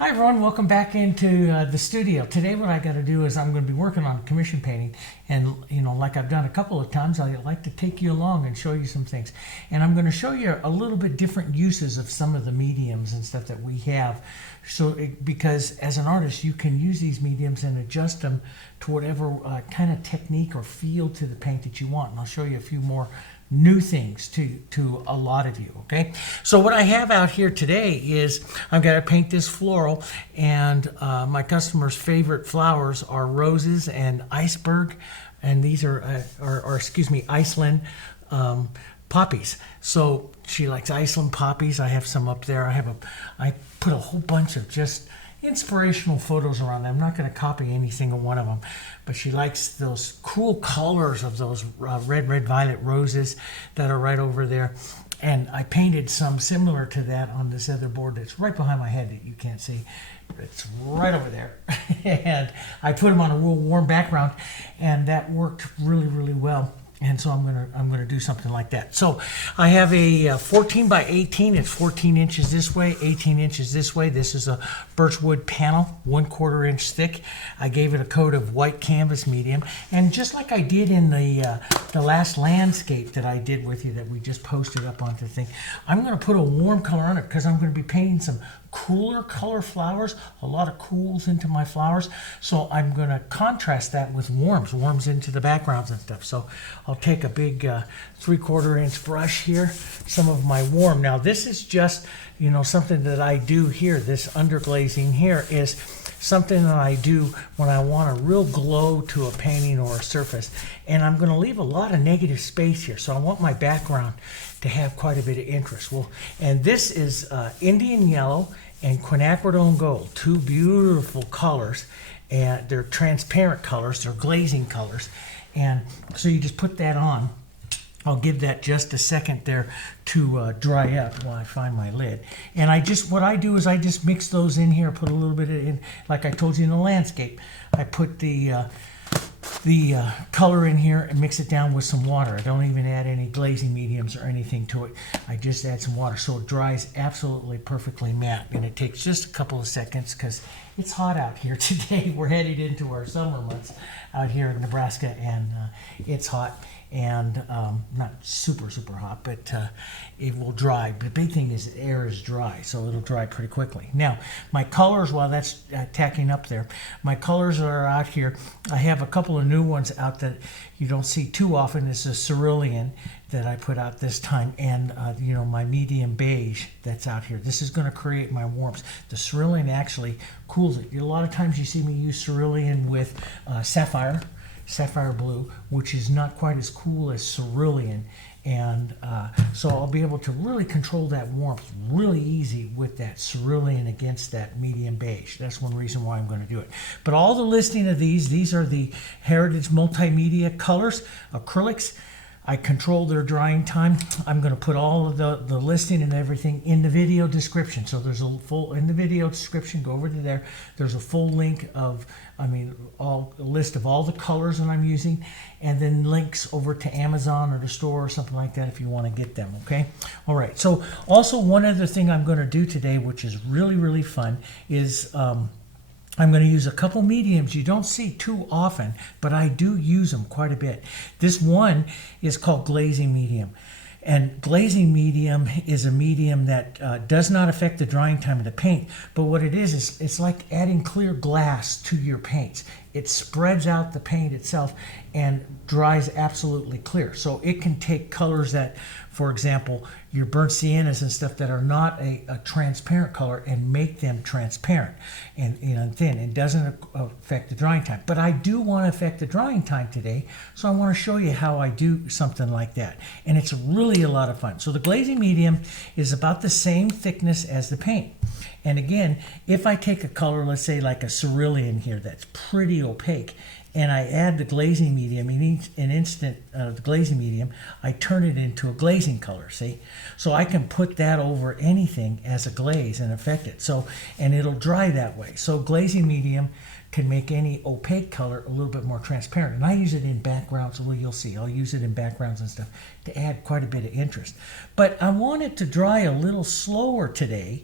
Hi everyone, welcome back into the studio. Today what I got to do is I'm going to be working on commission painting, and like I've done a couple of times, I like to take you along and show you some things. And I'm going to show you a little bit different uses of some of the mediums and stuff that we have. Because as an artist you can use these mediums and adjust them to whatever kind of technique or feel to the paint that you want. And I'll show you a few more new things to a lot of you. Okay, so what I have out here today is I've got to paint this floral, and my customer's favorite flowers are roses and iceberg, and these are excuse me, Iceland poppies. So she likes Iceland poppies. I have some up there. I put a whole bunch of just inspirational photos around them. I'm not going to copy any single one of them, but she likes those cool colors of those red, violet roses that are right over there. And I painted some similar to that on this other board that's right behind my head that you can't see. It's right over there. And I put them on a real warm background, and that worked really, really well. And so I'm gonna do something like that. So I have a 14 by 18. It's 14 inches this way, 18 inches this way. This is a birchwood panel, 1/4 inch thick. I gave it a coat of white canvas medium, and just like I did in the last landscape that I did with you that we just posted up onto the thing, I'm gonna put a warm color on it because I'm gonna be painting some cooler color flowers, a lot of cools into my flowers. So I'm going to contrast that with warms into the backgrounds and stuff. So I'll take a big 3/4 inch brush here, some of my warm. Now this is just, something that I do here. This underglazing here is something that I do when I want a real glow to a painting or a surface. And I'm going to leave a lot of negative space here. So I want my background to have quite a bit of interest. Well, and this is Indian Yellow and Quinacridone Gold, two beautiful colors, and they're transparent colors, they're glazing colors. And so you just put that on. I'll give that just a second there to dry up while I find my lid. And what I do is I just mix those in here, put a little bit in, like I told you in the landscape. I put the color in here and mix it down with some water. I don't even add any glazing mediums or anything to it. I just add some water so it dries absolutely perfectly matte. And it takes just a couple of seconds because it's hot out here today. We're headed into our summer months out here in Nebraska, and it's hot. And not super hot, but it will dry. The big thing is the air is dry, so it'll dry pretty quickly. Now my colors, while that's tacking up there, my colors are out here. I have a couple of new ones out that you don't see too often. This is Cerulean that I put out this time, and my medium beige that's out here. This is going to create my warmth. The Cerulean actually cools it. A lot of times you see me use Cerulean with Sapphire Blue, which is not quite as cool as Cerulean, and so I'll be able to really control that warmth really easy with that Cerulean against that medium beige. That's one reason why I'm going to do it. But all the listing of these are the Heritage MultiMedia colors, acrylics. I control their drying time. I'm going to put all of the listing and everything in the video description. So there's a full, in the video description, go over to there. There's a full link of, a list of all the colors that I'm using, and then links over to Amazon or the store or something like that if you want to get them, okay? All right, so also one other thing I'm going to do today, which is really, really fun, is I'm going to use a couple mediums you don't see too often, but I do use them quite a bit. This one is called Glazing Medium. And glazing medium is a medium that does not affect the drying time of the paint, but what it is it's like adding clear glass to your paints. It spreads out the paint itself and dries absolutely clear. So it can take colors that, for example, your burnt siennas and stuff that are not a transparent color and make them transparent and thin. It doesn't affect the drying time. But I do want to affect the drying time today, so I want to show you how I do something like that. And it's really a lot of fun. So the glazing medium is about the same thickness as the paint. And again, if I take a color, let's say like a cerulean here that's pretty opaque, and I add the glazing medium, in an instant, the glazing medium, I turn it into a glazing color, see? So I can put that over anything as a glaze and affect it. So, and it'll dry that way. So glazing medium can make any opaque color a little bit more transparent. And I use it in backgrounds, well, you'll see, I'll use it in backgrounds and stuff to add quite a bit of interest. But I want it to dry a little slower today,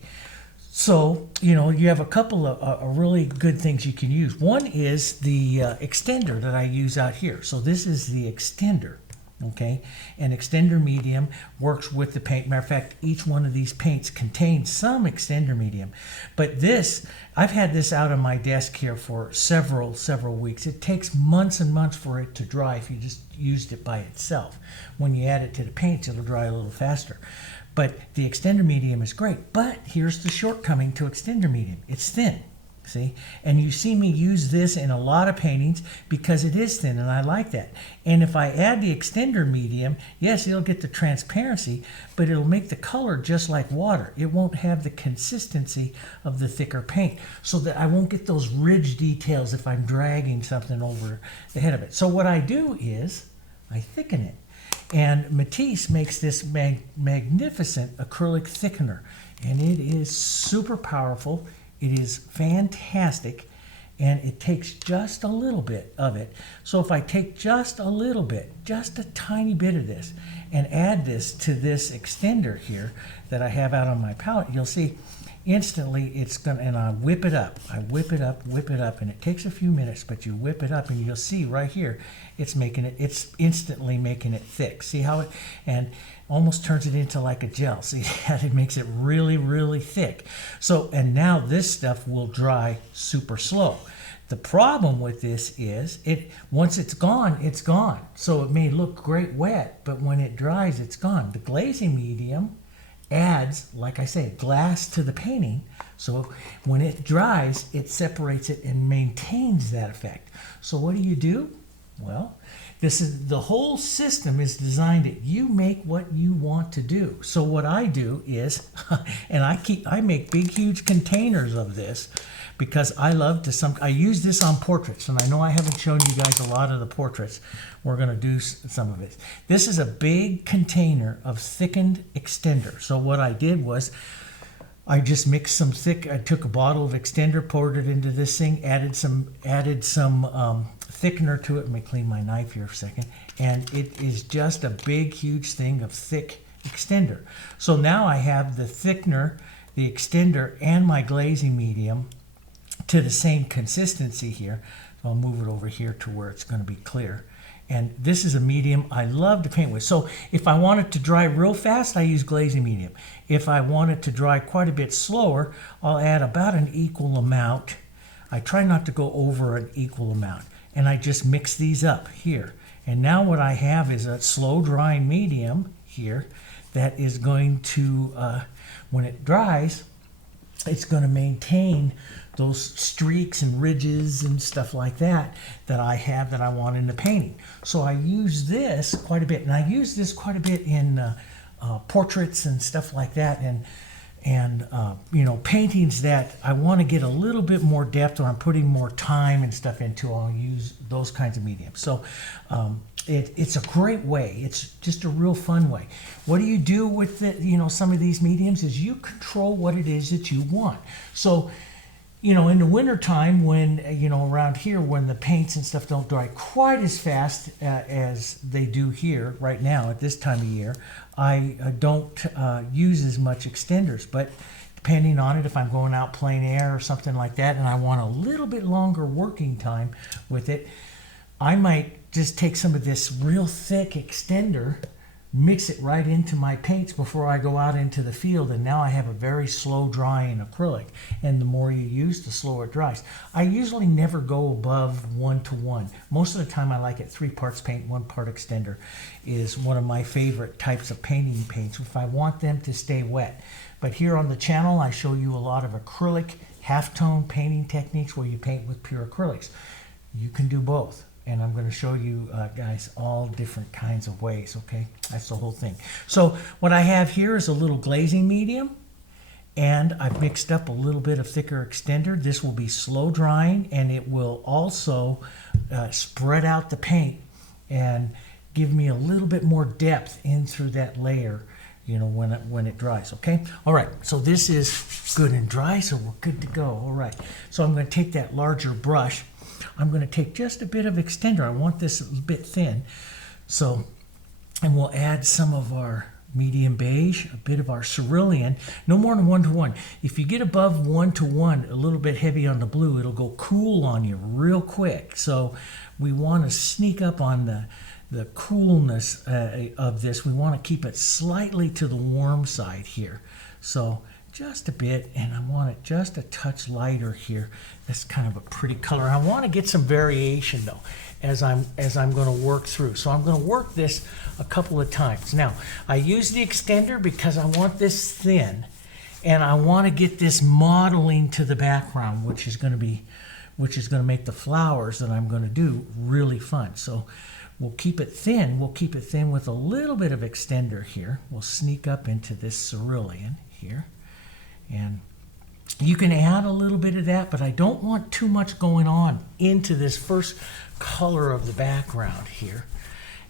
So, you know, you have a couple of really good things you can use. One is the extender that I use out here. So this is the extender, okay? And extender medium works with the paint. Matter of fact, each one of these paints contains some extender medium. But this, I've had this out on my desk here for several weeks. It takes months and months for it to dry if you just used it by itself. When you add it to the paints, it'll dry a little faster. But the extender medium is great. But here's the shortcoming to extender medium. It's thin, see? And you see me use this in a lot of paintings because it is thin, and I like that. And if I add the extender medium, yes, it'll get the transparency, but it'll make the color just like water. It won't have the consistency of the thicker paint, so that I won't get those ridge details if I'm dragging something over the head of it. So what I do is I thicken it. And Matisse makes this magnificent acrylic thickener, and it is super powerful. It is fantastic, and it takes just a little bit of it. So if I take just a little bit, just a tiny bit of this, and add this to this extender here that I have out on my palette, you'll see instantly it's gonna, and I whip it up. I whip it up, and it takes a few minutes, but you whip it up and you'll see right here, it's instantly making it thick. See how it, and almost turns it into like a gel. See how it makes it really, really thick. So, and now this stuff will dry super slow. The problem with this is once it's gone, it's gone. So it may look great wet, but when it dries, it's gone. The glazing medium adds, like I say, glass to the painting, so when it dries, it separates it and maintains that effect. So what do? Well, this is the whole system is designed that you make what you want to do. So what I do is, and I make big, huge containers of this because I love to I use this on portraits, and I know I haven't shown you guys a lot of the portraits. We're going to do some of it. This is a big container of thickened extender. So what I did was I just mixed some I took a bottle of extender, poured it into this thing, added some thickener to it. Let me clean my knife here for a second. And it is just a big, huge thing of thick extender. So now I have the thickener, the extender, and my glazing medium to the same consistency here. So I'll move it over here to where it's going to be clear. And this is a medium I love to paint with. So if I want it to dry real fast, I use glazing medium. If I want it to dry quite a bit slower, I'll add about an equal amount. I try not to go over an equal amount. And I just mix these up here. And now what I have is a slow drying medium here that is going to, when it dries, it's going to maintain those streaks and ridges and stuff like that that I have that I want in the painting. So I use this quite a bit, and I use this quite a bit in portraits and stuff like that, and you know, paintings that I want to get a little bit more depth, or I'm putting more time and stuff into. I'll use those kinds of mediums. So it's a great way. It's just a real fun way. What do you do with some of these mediums is you control what it is that you want. So, you know, in the wintertime, when, around here, when the paints and stuff don't dry quite as fast as they do here right now at this time of year, I don't use as much extenders. But depending on it, if I'm going out plein air or something like that, and I want a little bit longer working time with it, I might just take some of this real thick extender, mix it right into my paints before I go out into the field, and now I have a very slow drying acrylic. And the more you use, the slower it dries. I usually never go above 1 to 1. Most of the time I like it 3 parts paint, 1 part extender is one of my favorite types of painting paints if I want them to stay wet. But here on the channel I show you a lot of acrylic halftone painting techniques where you paint with pure acrylics. You can do both. And I'm going to show you guys all different kinds of ways, okay? That's the whole thing. So what I have here is a little glazing medium, and I've mixed up a little bit of thicker extender. This will be slow drying, and it will also spread out the paint and give me a little bit more depth in through that layer, when it dries, okay? All right, so this is good and dry, so we're good to go. All right, so I'm going to take that larger brush. I'm going to take just a bit of extender. I want this a bit thin. So, and we'll add some of our medium beige, a bit of our cerulean, no more than 1:1. If you get above 1:1, a little bit heavy on the blue, it'll go cool on you real quick. So we want to sneak up on the coolness of this. We want to keep it slightly to the warm side here. So just a bit, and I want it just a touch lighter here. That's kind of a pretty color. I want to get some variation though as I'm going to work through. So I'm going to work this a couple of times. Now, I use the extender because I want this thin, and I want to get this modeling to the background, which is going to make the flowers that I'm going to do really fun. So we'll keep it thin. We'll keep it thin with a little bit of extender here. We'll sneak up into this cerulean here. And you can add a little bit of that, but I don't want too much going on into this first color of the background here.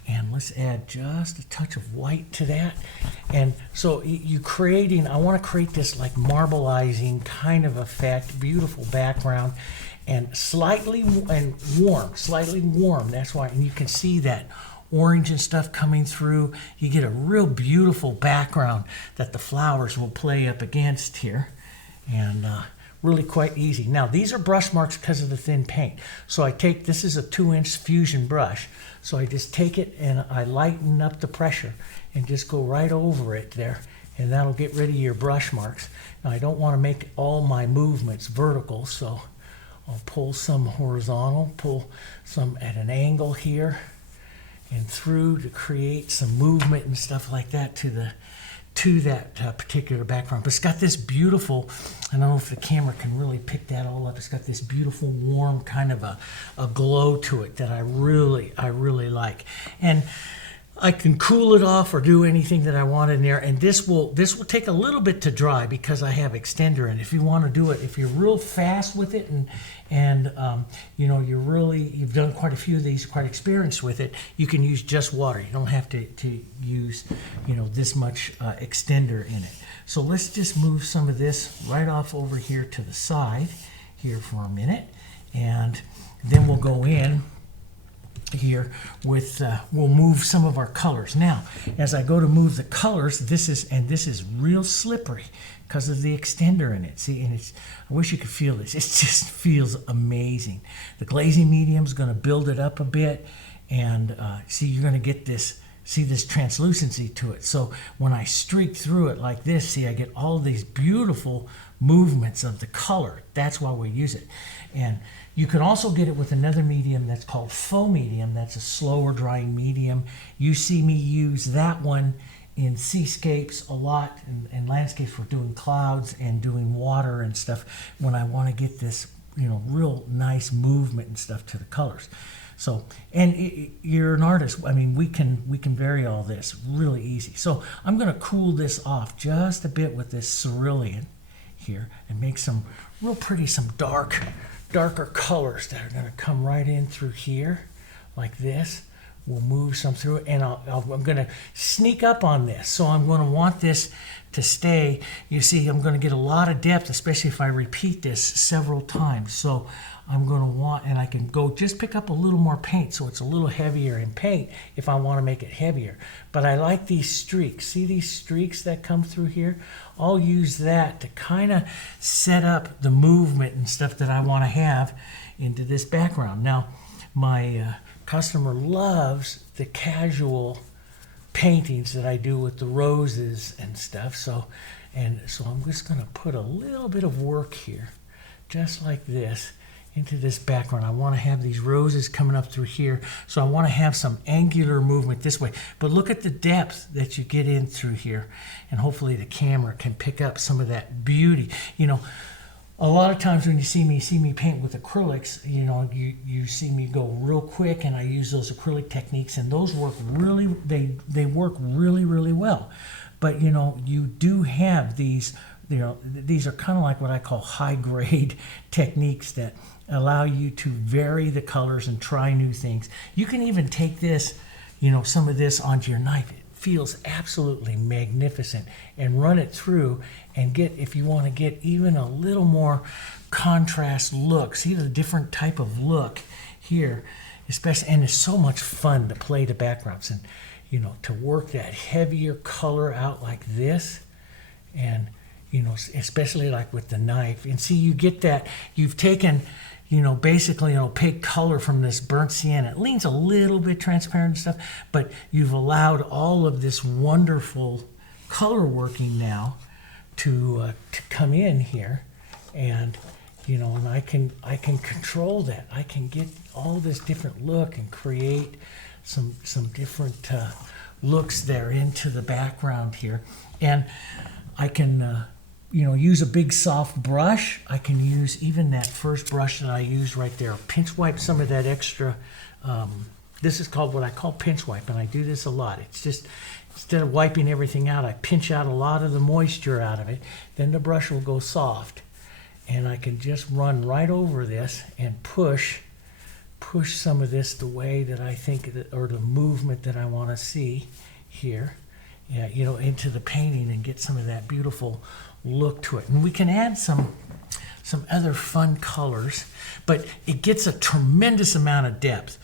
And let's add just a touch of white to that. And so I want to create this like marbleizing kind of effect, beautiful background, and slightly warm. That's why, and you can see that orange and stuff coming through. You get a real beautiful background that the flowers will play up against here, and really quite easy. Now these are brush marks because of the thin paint. So this is a 2-inch fusion brush, so I just take it and I lighten up the pressure and just go right over it there, and that'll get rid of your brush marks. Now I don't want to make all my movements vertical, so I'll pull some horizontal, pull some at an angle here and through to create some movement and stuff like that to that particular background. But it's got this beautiful, I don't know if the camera can really pick that all up, it's got this beautiful warm kind of a glow to it that I really like. And I can cool it off or do anything that I want in there, and this will take a little bit to dry because I have extender. And if you want to do it, if you're real fast with it and you know, you've done quite a few of these, quite experienced with it, you can use just water. You don't have to use, you know, this much extender in it. So let's just move some of this right off over here to the side here for a minute, and then we'll go in here with we'll move some of our colors. Now as I go to move the colors, this is real slippery because of the extender in it. See, and I wish you could feel this. It just feels amazing. The glazing medium is going to build it up a bit, and see, you're going to get this translucency to it. So when I streak through it like this, see, I get all these beautiful movements of the color. That's why we use it. And you can also get it with another medium that's called faux medium. That's a slower drying medium. You see me use that one in seascapes a lot, and landscapes for doing clouds and doing water and stuff when I want to get this, you know, real nice movement and stuff to the colors. So, and you're an artist. I mean, we can vary all this really easy. So I'm going to cool this off just a bit with this cerulean here and make some real pretty, some darker colors that are going to come right in through here like this. We'll move some through it, and I'm going to sneak up on this. So I'm going to want this to stay. You see, I'm going to get a lot of depth, especially if I repeat this several times. So I'm going to want, and I can go just pick up a little more paint so it's a little heavier in paint if I want to make it heavier. But I like these streaks. See these streaks that come through here? I'll use that to kind of set up the movement and stuff that I want to have into this background. Now, my customer loves the casual paintings that I do with the roses and stuff. So I'm just going to put a little bit of work here, just like this, into this background. I want to have these roses coming up through here, so I want to have some angular movement this way. But look at the depth that you get in through here, and hopefully the camera can pick up some of that beauty. You know, a lot of times when you see me paint with acrylics, you know, you see me go real quick, and I use those acrylic techniques, and those work really, they work really well. But you know, you do have these, you know, these are kind of like what I call high grade techniques that allow you to vary the colors and try new things. You can even take this, you know, some of this onto your knife. It feels absolutely magnificent, and run it through and get, if you want to get even a little more contrast look, see the different type of look here, especially, and it's so much fun to play the backgrounds. And you know, to work that heavier color out like this. And, you know, especially like with the knife. And see, you get that, you've taken, you know, basically an opaque color from this burnt sienna. It leans a little bit transparent and stuff, but you've allowed all of this wonderful color working now to come in here. And, you know, and I can control that. I can get all this different look and create some different looks there into the background here. And I can, you know, use a big soft brush. I can use even that first brush that I used right there. Pinch wipe some of that extra, this is called what I call pinch wipe, and I do this a lot. It's just, instead of wiping everything out, I pinch out a lot of the moisture out of it. Then the brush will go soft. And I can just run right over this and push some of this the way that I think, or the movement that I want to see here, yeah, you know, into the painting and get some of that beautiful look to it. And we can add some other fun colors, but it gets a tremendous amount of depth,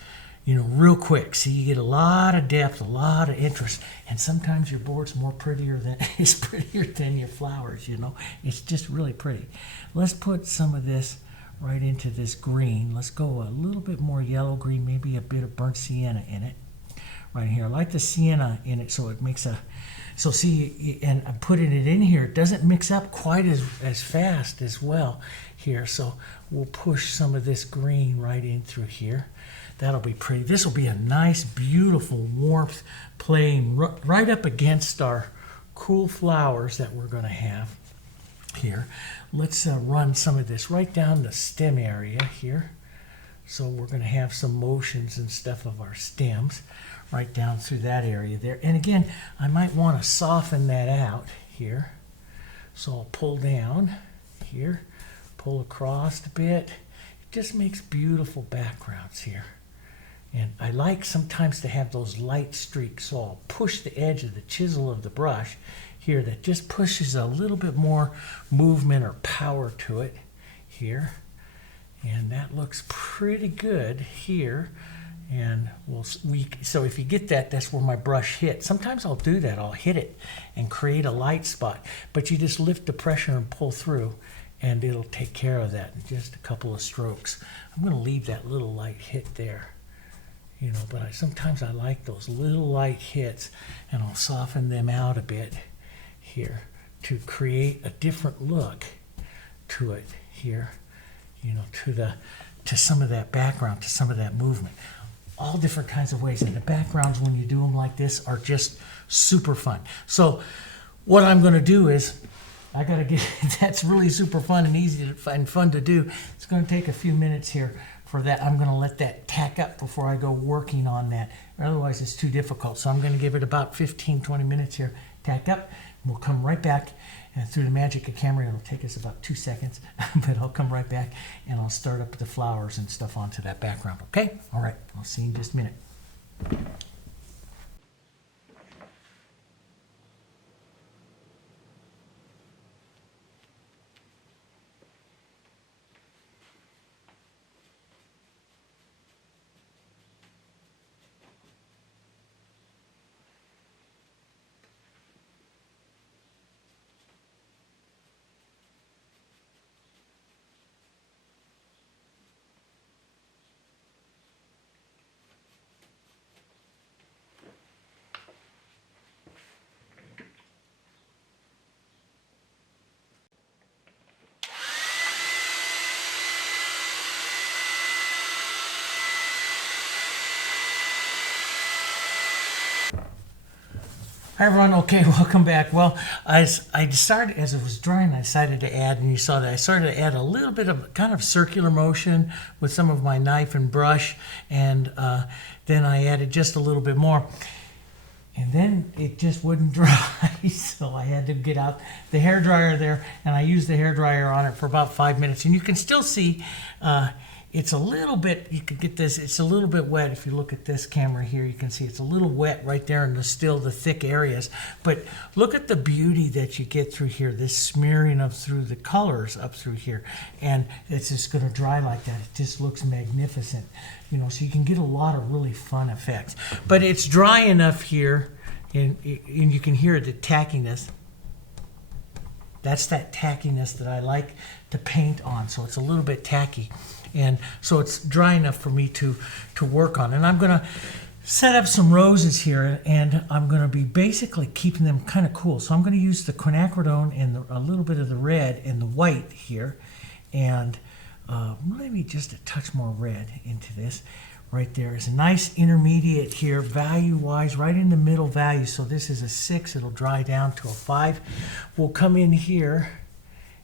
you know, real quick. So you get a lot of depth, a lot of interest, and sometimes your board's more prettier than is prettier than your flowers, you know. It's just really pretty. Let's put some of this right into this green. Let's go a little bit more yellow green, maybe a bit of burnt sienna in it right here. I like the sienna in it, so it makes a, so see, and I'm putting it in here. It doesn't mix up quite as fast as well here, so we'll push some of this green right in through here. That'll be pretty. This will be a nice, beautiful warmth playing right up against our cool flowers that we're going to have here. Let's run some of this right down the stem area here. So we're going to have some motions and stuff of our stems right down through that area there. And again, I might want to soften that out here. So I'll pull down here, pull across a bit. It just makes beautiful backgrounds here. And I like sometimes to have those light streaks, so I'll push the edge of the chisel of the brush here that just pushes a little bit more movement or power to it here. And that looks pretty good here. And so if you get that, that's where my brush hit. Sometimes I'll do that, I'll hit it and create a light spot, but you just lift the pressure and pull through and it'll take care of that in just a couple of strokes. I'm going to leave that little light hit there. You know, but sometimes I like those little light hits, and I'll soften them out a bit here to create a different look to it here, you know, to some of that background, to some of that movement. All different kinds of ways, and the backgrounds when you do them like this are just super fun. So what I'm going to do is, I got to get, that's really super fun and easy and fun to do. It's going to take a few minutes here. For that, I'm going to let that tack up before I go working on that. Otherwise, it's too difficult. So I'm going to give it about 15-20 minutes here, tack up. And we'll come right back, and through the magic of camera, it'll take us about 2 seconds, but I'll come right back and I'll start up the flowers and stuff onto that background. Okay? All right. I'll see you in just a minute. Hi everyone, okay, welcome back. Well, I decided, as it was drying, I decided to add, and you saw that I started to add a little bit of kind of circular motion with some of my knife and brush, and then I added just a little bit more. And then it just wouldn't dry, so I had to get out the hairdryer there, and I used the hairdryer on it for about 5 minutes. And you can still see it's a little bit, you can get this, it's a little bit wet. If you look at this camera here, you can see it's a little wet right there in the thick areas. But look at the beauty that you get through here, this smearing of through the colors up through here. And it's just going to dry like that. It just looks magnificent. You know, so you can get a lot of really fun effects. But it's dry enough here, and you can hear the tackiness. That's that tackiness that I like to paint on. So it's a little bit tacky. And so it's dry enough for me to work on. And I'm going to set up some roses here, and I'm going to be basically keeping them kind of cool. So I'm going to use the quinacridone and a little bit of the red and the white here. And maybe just a touch more red into this. Right there is a nice intermediate here, value-wise, right in the middle value. So this is a 6. It'll dry down to a 5. We'll come in here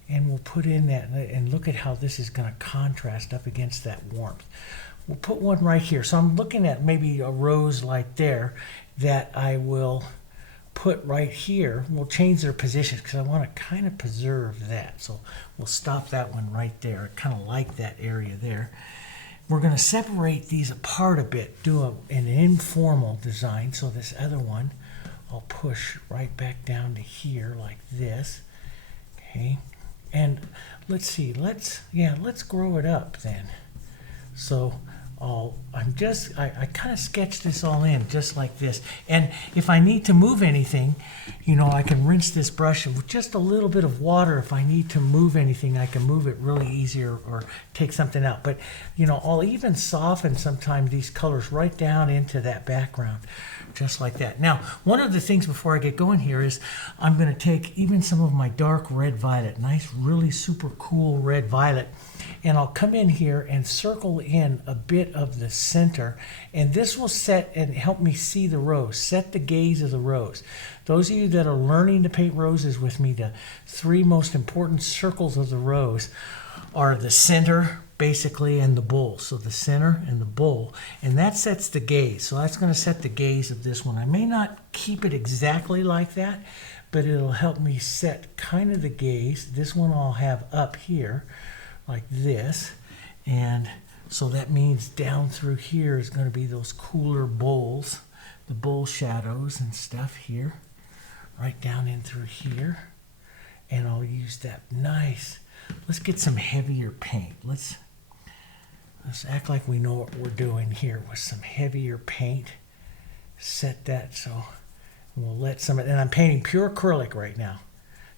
and we'll put in that, and look at how this is going to contrast up against that warmth. We'll put one right here. So I'm looking at maybe a rose like there that I will put right here. We'll change their positions because I want to kind of preserve that. So we'll stop that one right there. I kind of like that area there. We're going to separate these apart a bit, do an informal design. So this other one, I'll push right back down to here like this. Okay. And let's see, let's grow it up then. So I kind of sketch this all in just like this. And if I need to move anything, you know, I can rinse this brush with just a little bit of water. If I need to move anything, I can move it really easier or take something out. But, you know, I'll even soften sometimes these colors right down into that background, just like that. Now, one of the things before I get going here is I'm going to take even some of my dark red violet, nice, really super cool red violet, and I'll come in here and circle in a bit of the center, and this will set and help me see the rose, set the gaze of the rose. Those of you that are learning to paint roses with me, the 3 most important circles of the rose are the center, basically, and the bowl. So the center and the bowl, and that sets the gaze. So that's going to set the gaze of this one. I may not keep it exactly like that, but it'll help me set kind of the gaze. This one I'll have up here like this, and so that means down through here is going to be those cooler bowls, the bowl shadows and stuff here, right down in through here. And I'll use that nice, let's get some heavier paint. Let's act like we know what we're doing here with some heavier paint. Set that, so we'll let some, and I'm painting pure acrylic right now.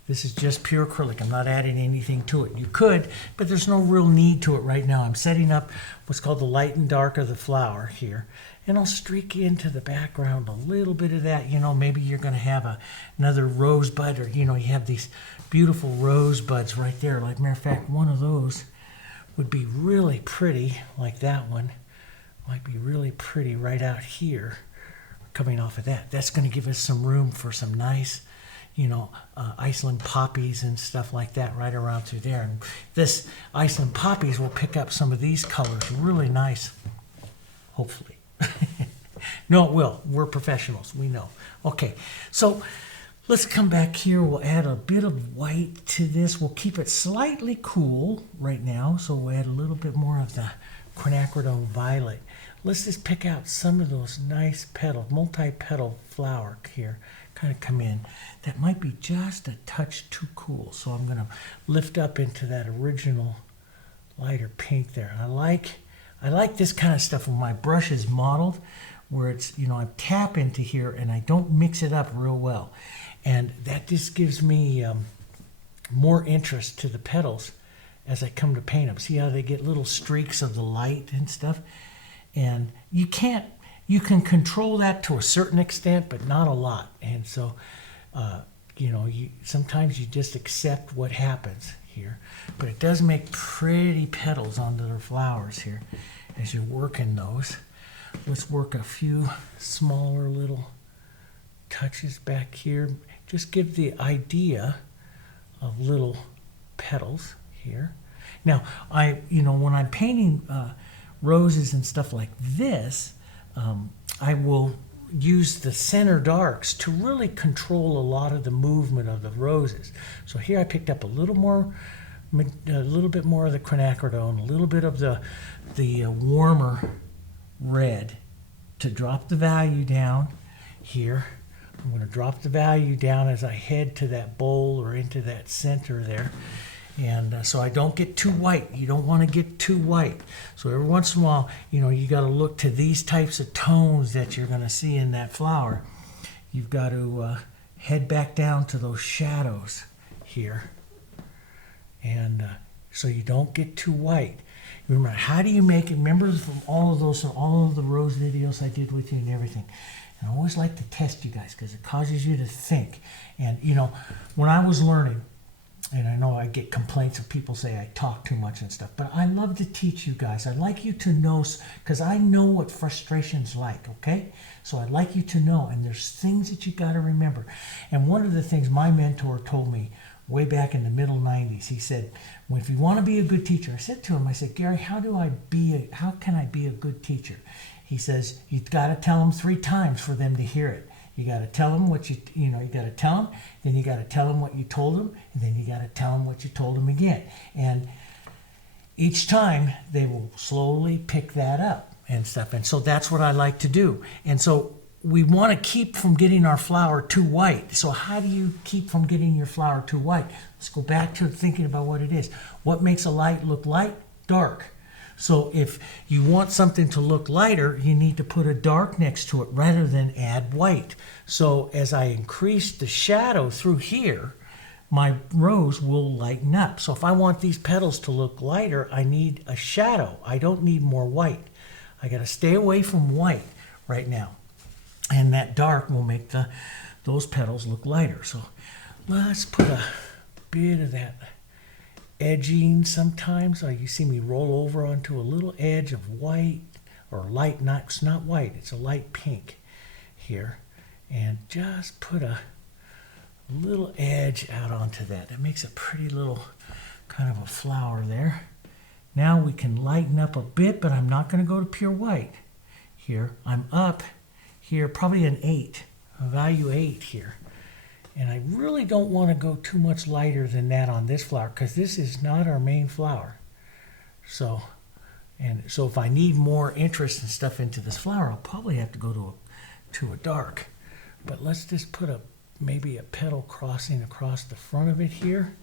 This is just pure acrylic. I'm not adding anything to it. You could, but there's no real need to it right now. I'm setting up what's called the light and dark of the flower here. And I'll streak into the background a little bit of that. You know, maybe you're going to have another rosebud, or, you know, you have these beautiful rosebuds right there. Like, matter of fact, one of those would be really pretty, like that one. Might be really pretty right out here, coming off of that. That's going to give us some room for some nice, you know, Iceland poppies and stuff like that right around through there. And this Iceland poppies will pick up some of these colors really nice, hopefully. No, it will. We're professionals. We know. Okay, so let's come back here. We'll add a bit of white to this. We'll keep it slightly cool right now, so we'll add a little bit more of the Quinacridone Violet. Let's just pick out some of those nice petals, multi-petal flower here. Kind of come in. That might be just a touch too cool, so I'm going to lift up into that original lighter pink there. I like this kind of stuff when my brush is modeled, where it's, you know, I tap into here and I don't mix it up real well. And that just gives me more interest to the petals as I come to paint them. See how they get little streaks of the light and stuff? And you can control that to a certain extent, but not a lot. And so, you know, sometimes you just accept what happens here. But it does make pretty petals onto their flowers here as you're working those. Let's work a few smaller little touches back here. Just give the idea of little petals here. Now, when I'm painting roses and stuff like this, I will use the center darks to really control a lot of the movement of the roses. So here I picked up a little more a little bit more of the quinacridone, a little bit of the warmer red to drop the value down here. I'm going to drop the value down as I head to that bowl or into that center there. And so I don't get too white. You don't want to get too white. So every once in a while, you know, you got to look to these types of tones that you're going to see in that flower. You've got to head back down to those shadows here. And so you don't get too white. Remember, how do you make it? Remember from all of the rose videos I did with you and everything. And I always like to test you guys because it causes you to think. And, you know, when I was learning, and I know I get complaints of people say I talk too much and stuff, but I love to teach you guys. I'd like you to know, because I know what frustration's like, okay? So I'd like you to know, and there's things that you got to remember. And one of the things my mentor told me way back in the middle 90s, he said, well, if you want to be a good teacher, I said to him, I said, Gary, how can I be a good teacher? He says, you've got to tell them 3 times for them to hear it. You got to tell them what you got to tell them, then you got to tell them what you told them, and then you got to tell them what you told them again. And each time they will slowly pick that up and stuff. And so that's what I like to do. And so we want to keep from getting our flower too white. So how do you keep from getting your flower too white? Let's go back to thinking about what it is. What makes a light look light? Dark. So if you want something to look lighter, you need to put a dark next to it rather than add white. So as I increase the shadow through here, my rose will lighten up. So if I want these petals to look lighter, I need a shadow. I don't need more white. I got to stay away from white right now. And that dark will make those petals look lighter. So let's put a bit of that edging sometimes. You see me roll over onto a little edge of white or light, it's not white, it's a light pink here. And just put a little edge out onto that. That makes a pretty little kind of a flower there. Now we can lighten up a bit, but I'm not going to go to pure white here. I'm up here, probably an 8, a value 8 here. And I really don't want to go too much lighter than that on this flower because this is not our main flower. So if I need more interest and stuff into this flower, I'll probably have to go to a dark. But let's just put maybe a petal crossing across the front of it here.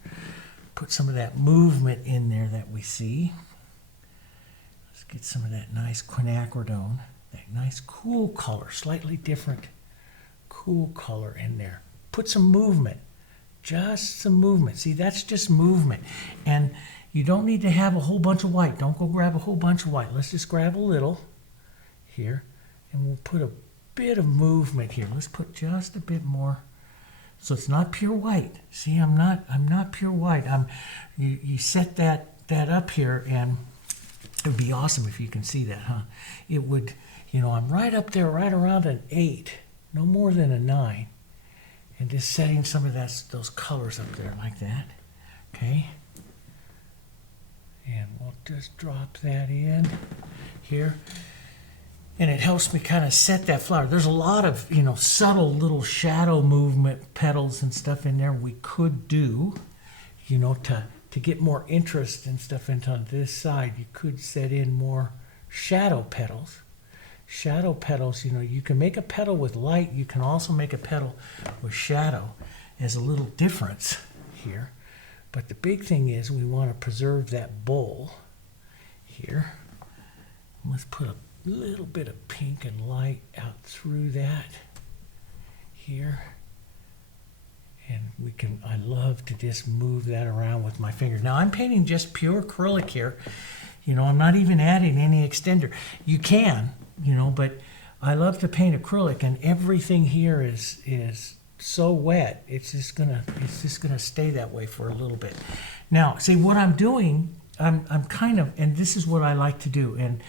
Put some of that movement in there that we see. Let's get some of that nice quinacridone, that nice cool color, slightly different cool color in there. Put some movement, just some movement. See, that's just movement. And you don't need to have a whole bunch of white. Don't go grab a whole bunch of white. Let's just grab a little here, and we'll put a bit of movement here. Let's put just a bit more. So it's not pure white. See, I'm not pure white. You set that up here, and it would be awesome if you can see that, huh? It would, I'm right up there, right around an 8, no more than a 9. And just setting some of those colors up there like that, okay? And we'll just drop that in here. And it helps me kind of set that flower. There's a lot of, subtle little shadow movement petals and stuff in there we could do, to get more interest and stuff into on this side. You could set in more shadow petals. Shadow petals, you can make a petal with light. You can also make a petal with shadow as a little difference here. But the big thing is we want to preserve that bowl here. Let's put a little bit of pink and light out through that here. And I love to just move that around with my finger. Now I'm painting just pure acrylic here. I'm not even adding any extender. You can, but I love to paint acrylic, and everything here is so wet. It's just gonna stay that way for a little bit. Now, see what I'm doing. I'm kind of, and this is what I like to do. And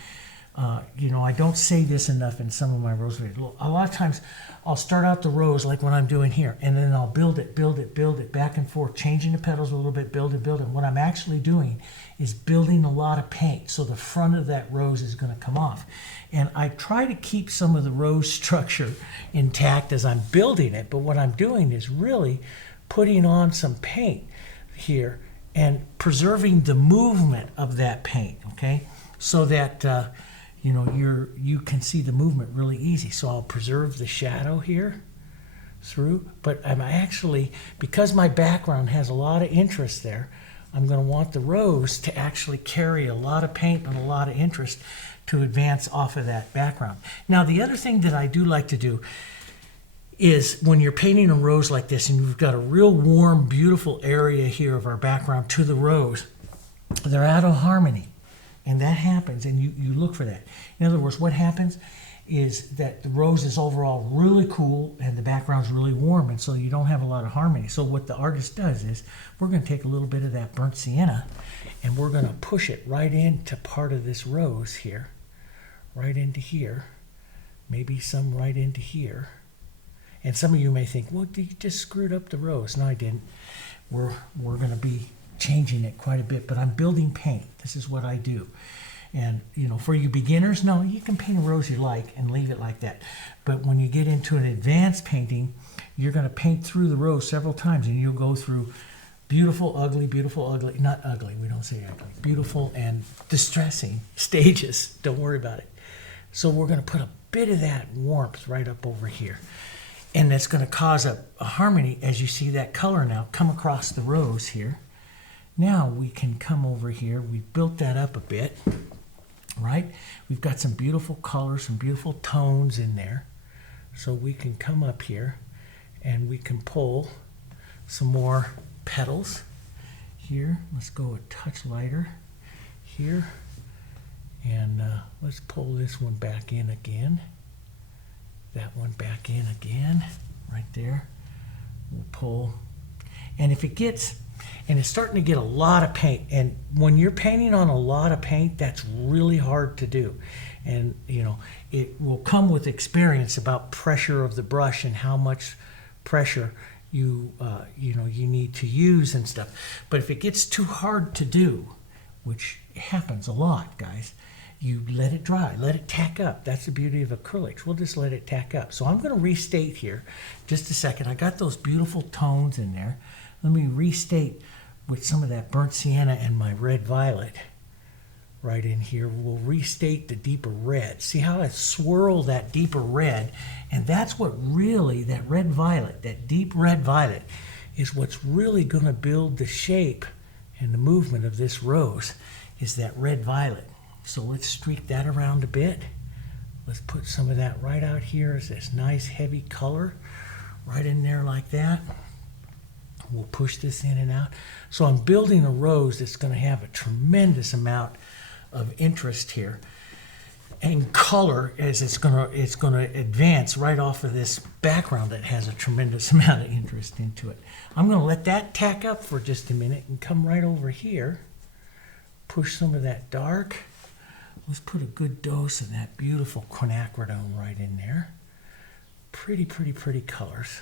I don't say this enough in some of my rose videos. A lot of times I'll start out the rose like what I'm doing here, and then I'll build it back and forth, changing the petals a little bit, build it. What I'm actually doing is building a lot of paint, so the front of that rose is going to come off. And I try to keep some of the rose structure intact as I'm building it, but what I'm doing is really putting on some paint here and preserving the movement of that paint, okay? So that, you know, you can see the movement really easy. So I'll preserve the shadow here through, but I'm actually, because my background has a lot of interest there, I'm going to want the rose to actually carry a lot of paint and a lot of interest to advance off of that background. Now, the other thing that I do like to do is when you're painting a rose like this and you've got a real warm, beautiful area here of our background to the rose, they're out of harmony. And that happens, and you look for that. In other words, what happens is that the rose is overall really cool and the background's really warm, and so you don't have a lot of harmony. So what the artist does is we're going to take a little bit of that burnt sienna and we're going to push it right into part of this rose here, right into here, maybe some right into here. And some of you may think, well, you just screwed up the rose. No, I didn't. We're going to be changing it quite a bit, but I'm building paint. This is what I do. And, you know, for you beginners, no, you can paint a rose you like and leave it like that. But when you get into an advanced painting, you're going to paint through the rose several times, and you'll go through beautiful, ugly, not ugly, we don't say ugly, beautiful and distressing stages. Don't worry about it. So we're going to put a bit of that warmth right up over here. And that's going to cause a harmony as you see that color now come across the rose here. Now we can come over here. We built that up a bit, right? We've got some beautiful colors, some beautiful tones in there. So we can come up here and we can pull some more petals here. Let's go a touch lighter here. And let's pull this one back in again. That one back in again, right there. We'll pull. And if it gets, and it's starting to get a lot of paint, and when you're painting on a lot of paint, that's really hard to do. And, you know, it will come with experience about pressure of the brush and how much pressure you need to use and stuff. But if it gets too hard to do, which happens a lot, guys, you let it dry, let it tack up. That's the beauty of acrylics. We'll just let it tack up. So I'm going to restate here just a second. I got those beautiful tones in there. Let me restate with some of that burnt sienna and my red violet right in here. We'll restate the deeper red. See how I swirl that deeper red? And that's what really, that red violet, that deep red violet, is what's really going to build the shape and the movement of this rose, is that red violet. So let's streak that around a bit. Let's put some of that right out here as this nice heavy color right in there like that. We'll push this in and out. So I'm building a rose that's going to have a tremendous amount of interest here. And color, as it's going to advance right off of this background that has a tremendous amount of interest into it. I'm going to let that tack up for just a minute and come right over here. Push some of that dark. Let's put a good dose of that beautiful quinacridone right in there. Pretty, pretty, pretty colors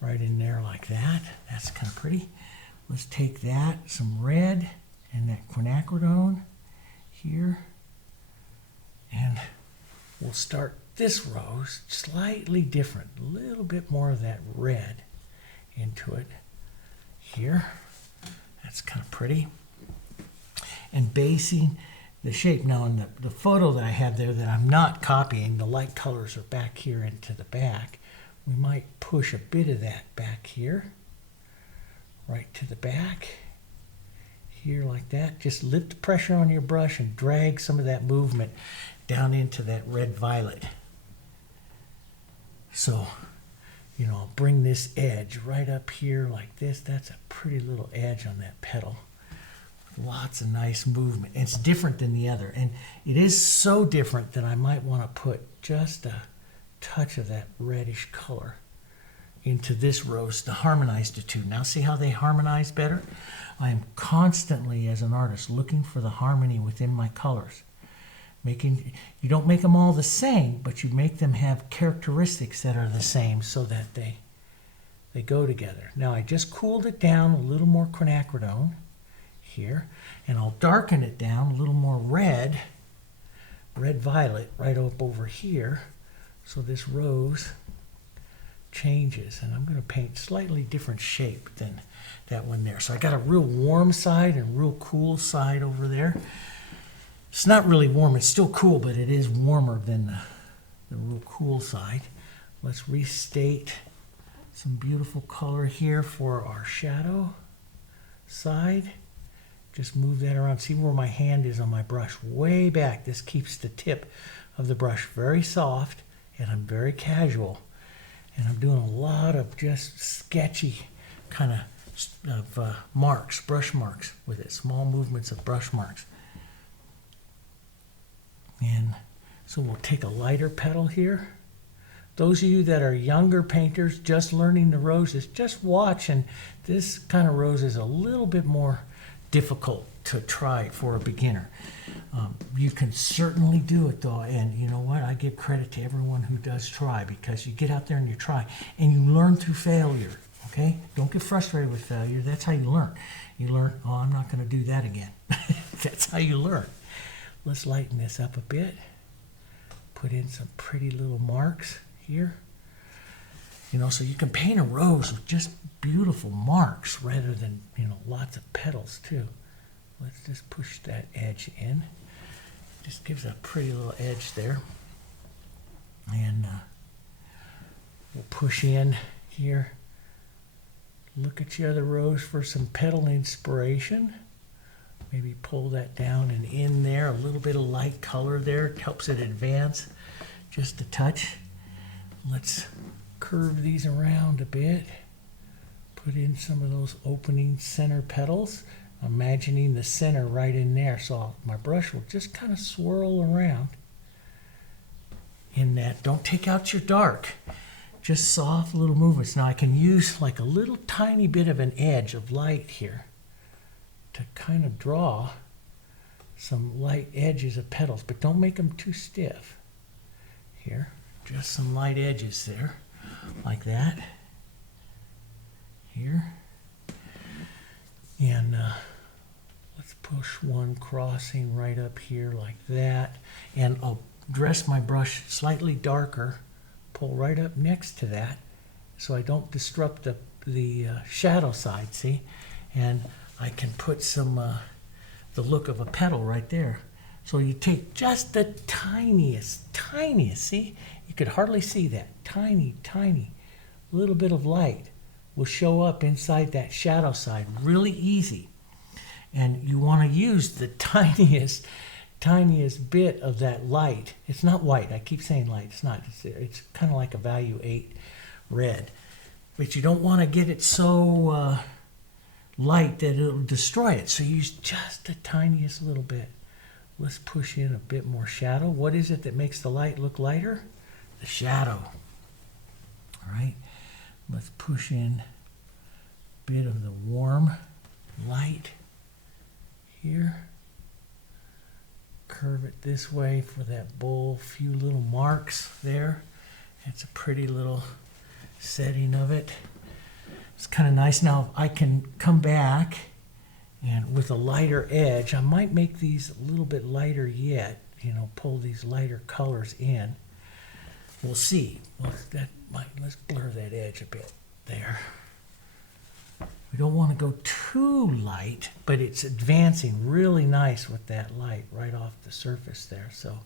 right in there like that. That's kind of pretty. Let's take that, some red and that quinacridone here. And we'll start this rose slightly different. A little bit more of that red into it here. That's kind of pretty. And basing the shape. Now in the photo that I have there that I'm not copying, the light colors are back here into the back. We might push a bit of that back here, right to the back, here like that. Just lift the pressure on your brush and drag some of that movement down into that red violet. So, you know, I'll bring this edge right up here like this. That's a pretty little edge on that petal. Lots of nice movement. It's different than the other, and it is so different that I might want to put just a touch of that reddish color into this rose to harmonize the two. Now see how they harmonize better? I am constantly, as an artist, looking for the harmony within my colors. You don't make them all the same, but you make them have characteristics that are the same so that they go together. Now I just cooled it down a little more quinacridone here, and I'll darken it down a little more red violet right up over here, so this rose changes, and I'm going to paint slightly different shape than that one there. So I got a real warm side and real cool side over there. It's not really warm, it's still cool, but it is warmer than the real cool side. Let's restate some beautiful color here for our shadow side. Just move that around. See where my hand is on my brush, way back. This keeps the tip of the brush very soft, and I'm very casual. And I'm doing a lot of just sketchy kind of marks, brush marks with it, small movements of brush marks. And so we'll take a lighter petal here. Those of you that are younger painters, just learning the roses, just watch, and this kind of rose is a little bit more difficult to try for a beginner. You can certainly do it though, and you know what? I give credit to everyone who does try, because you get out there and you try, and you learn through failure, okay? Don't get frustrated with failure. That's how you learn. You learn, oh, I'm not going to do that again. That's how you learn. Let's lighten this up a bit. Put in some pretty little marks here. You know, so you can paint a rose with just beautiful marks rather than, you know, lots of petals too. Let's just push that edge in. Just gives a pretty little edge there. And we'll push in here. Look at your other rose for some petal inspiration. Maybe pull that down and in there. A little bit of light color there. It helps it advance just a touch. Let's curve these around a bit. Put in some of those opening center petals. Imagining the center right in there. So my brush will just kind of swirl around in that. Don't take out your dark. Just soft little movements. Now I can use like a little tiny bit of an edge of light here to kind of draw some light edges of petals, but don't make them too stiff. Here, just some light edges there, like that. Here. And let's push one crossing right up here like that. And I'll dress my brush slightly darker, pull right up next to that so I don't disrupt the shadow side, see? And I can put some, the look of a petal right there. So you take just the tiniest, see? You could hardly see that. Tiny little bit of light will show up inside that shadow side really easy. And you want to use the tiniest bit of that light. It's not white. I keep saying light. It's not. It's kind of like a value 8 red. But you don't want to get it so light that it'll destroy it. So use just the tiniest little bit. Let's push in a bit more shadow. What is it that makes the light look lighter? The shadow. All right. Let's push in a bit of the warm light here. Curve it this way for that bowl. Few little marks there. It's a pretty little setting of it. It's kind of nice. Now I can come back and with a lighter edge, I might make these a little bit lighter yet, you know, pull these lighter colors in. We'll see. Well, let's blur that edge a bit there. We don't want to go too light, but it's advancing really nice with that light right off the surface there. So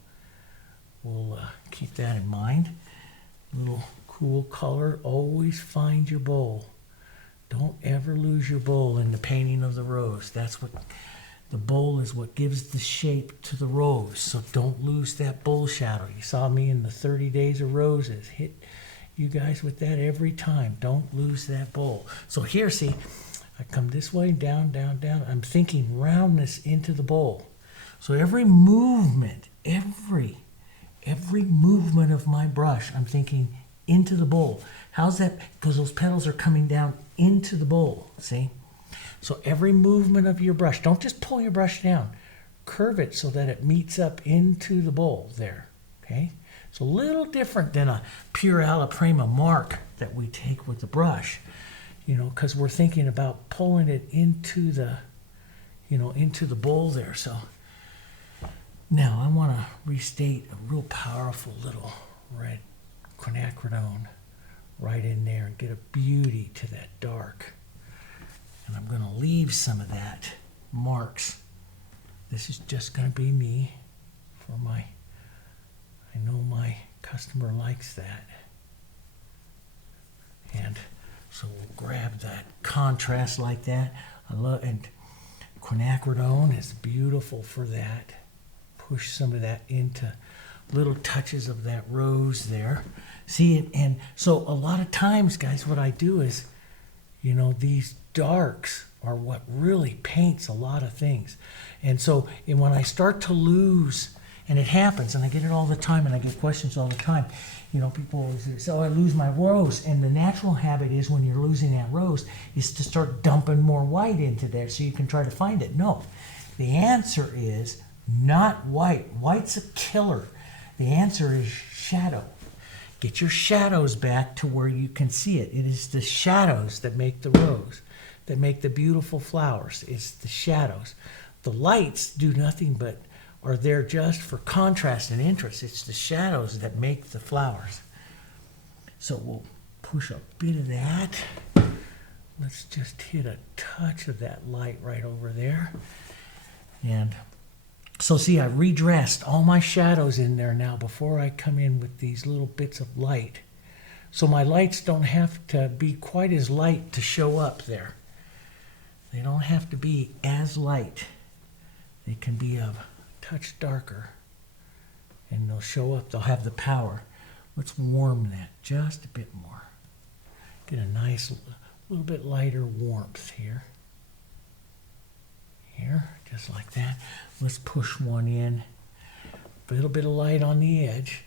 we'll keep that in mind. Little cool color. Always find your bowl. Don't ever lose your bowl in the painting of the rose. That's what the bowl is, what gives the shape to the rose. So don't lose that bowl shadow. You saw me in the 30 Days of Roses. Hit you guys with that every time. Don't lose that bowl. So here, see, I come this way, down, down, down. I'm thinking roundness into the bowl. So every movement, every movement of my brush, I'm thinking into the bowl. How's that? Because those petals are coming down into the bowl, see? So every movement of your brush, don't just pull your brush down. Curve it so that it meets up into the bowl there, okay? It's a little different than a pure alla prima mark that we take with the brush, you know, because we're thinking about pulling it into the, you know, into the bowl there. So now I want to restate a real powerful little red Quinacridone right in there and get a beauty to that dark. And I'm going to leave some of that marks. This is just going to be me for my, I know my customer likes that. And so we'll grab that contrast like that. I love, and quinacridone is beautiful for that. Push some of that into little touches of that rose there. See, and so a lot of times, guys, what I do is, you know, these darks are what really paints a lot of things. And so and when I start to lose, and it happens, and I get it all the time, and I get questions all the time, you know, people always say, oh, I lose my rose. And the natural habit is when you're losing that rose is to start dumping more white into there so you can try to find it. No, the answer is not white. White's a killer. The answer is shadow. Get your shadows back to where you can see it. It is the shadows that make the rose, that make the beautiful flowers. It's the shadows. The lights do nothing but are there just for contrast and interest. It's the shadows that make the flowers. So we'll push a bit of that. Let's just hit a touch of that light right over there. And so see, I redressed all my shadows in there now before I come in with these little bits of light. So my lights don't have to be quite as light to show up there. They don't have to be as light. They can be a touch darker, and they'll show up. They'll have the power. Let's warm that just a bit more. Get a nice, little bit lighter warmth here. Here, just like that. Let's push one in. A little bit of light on the edge.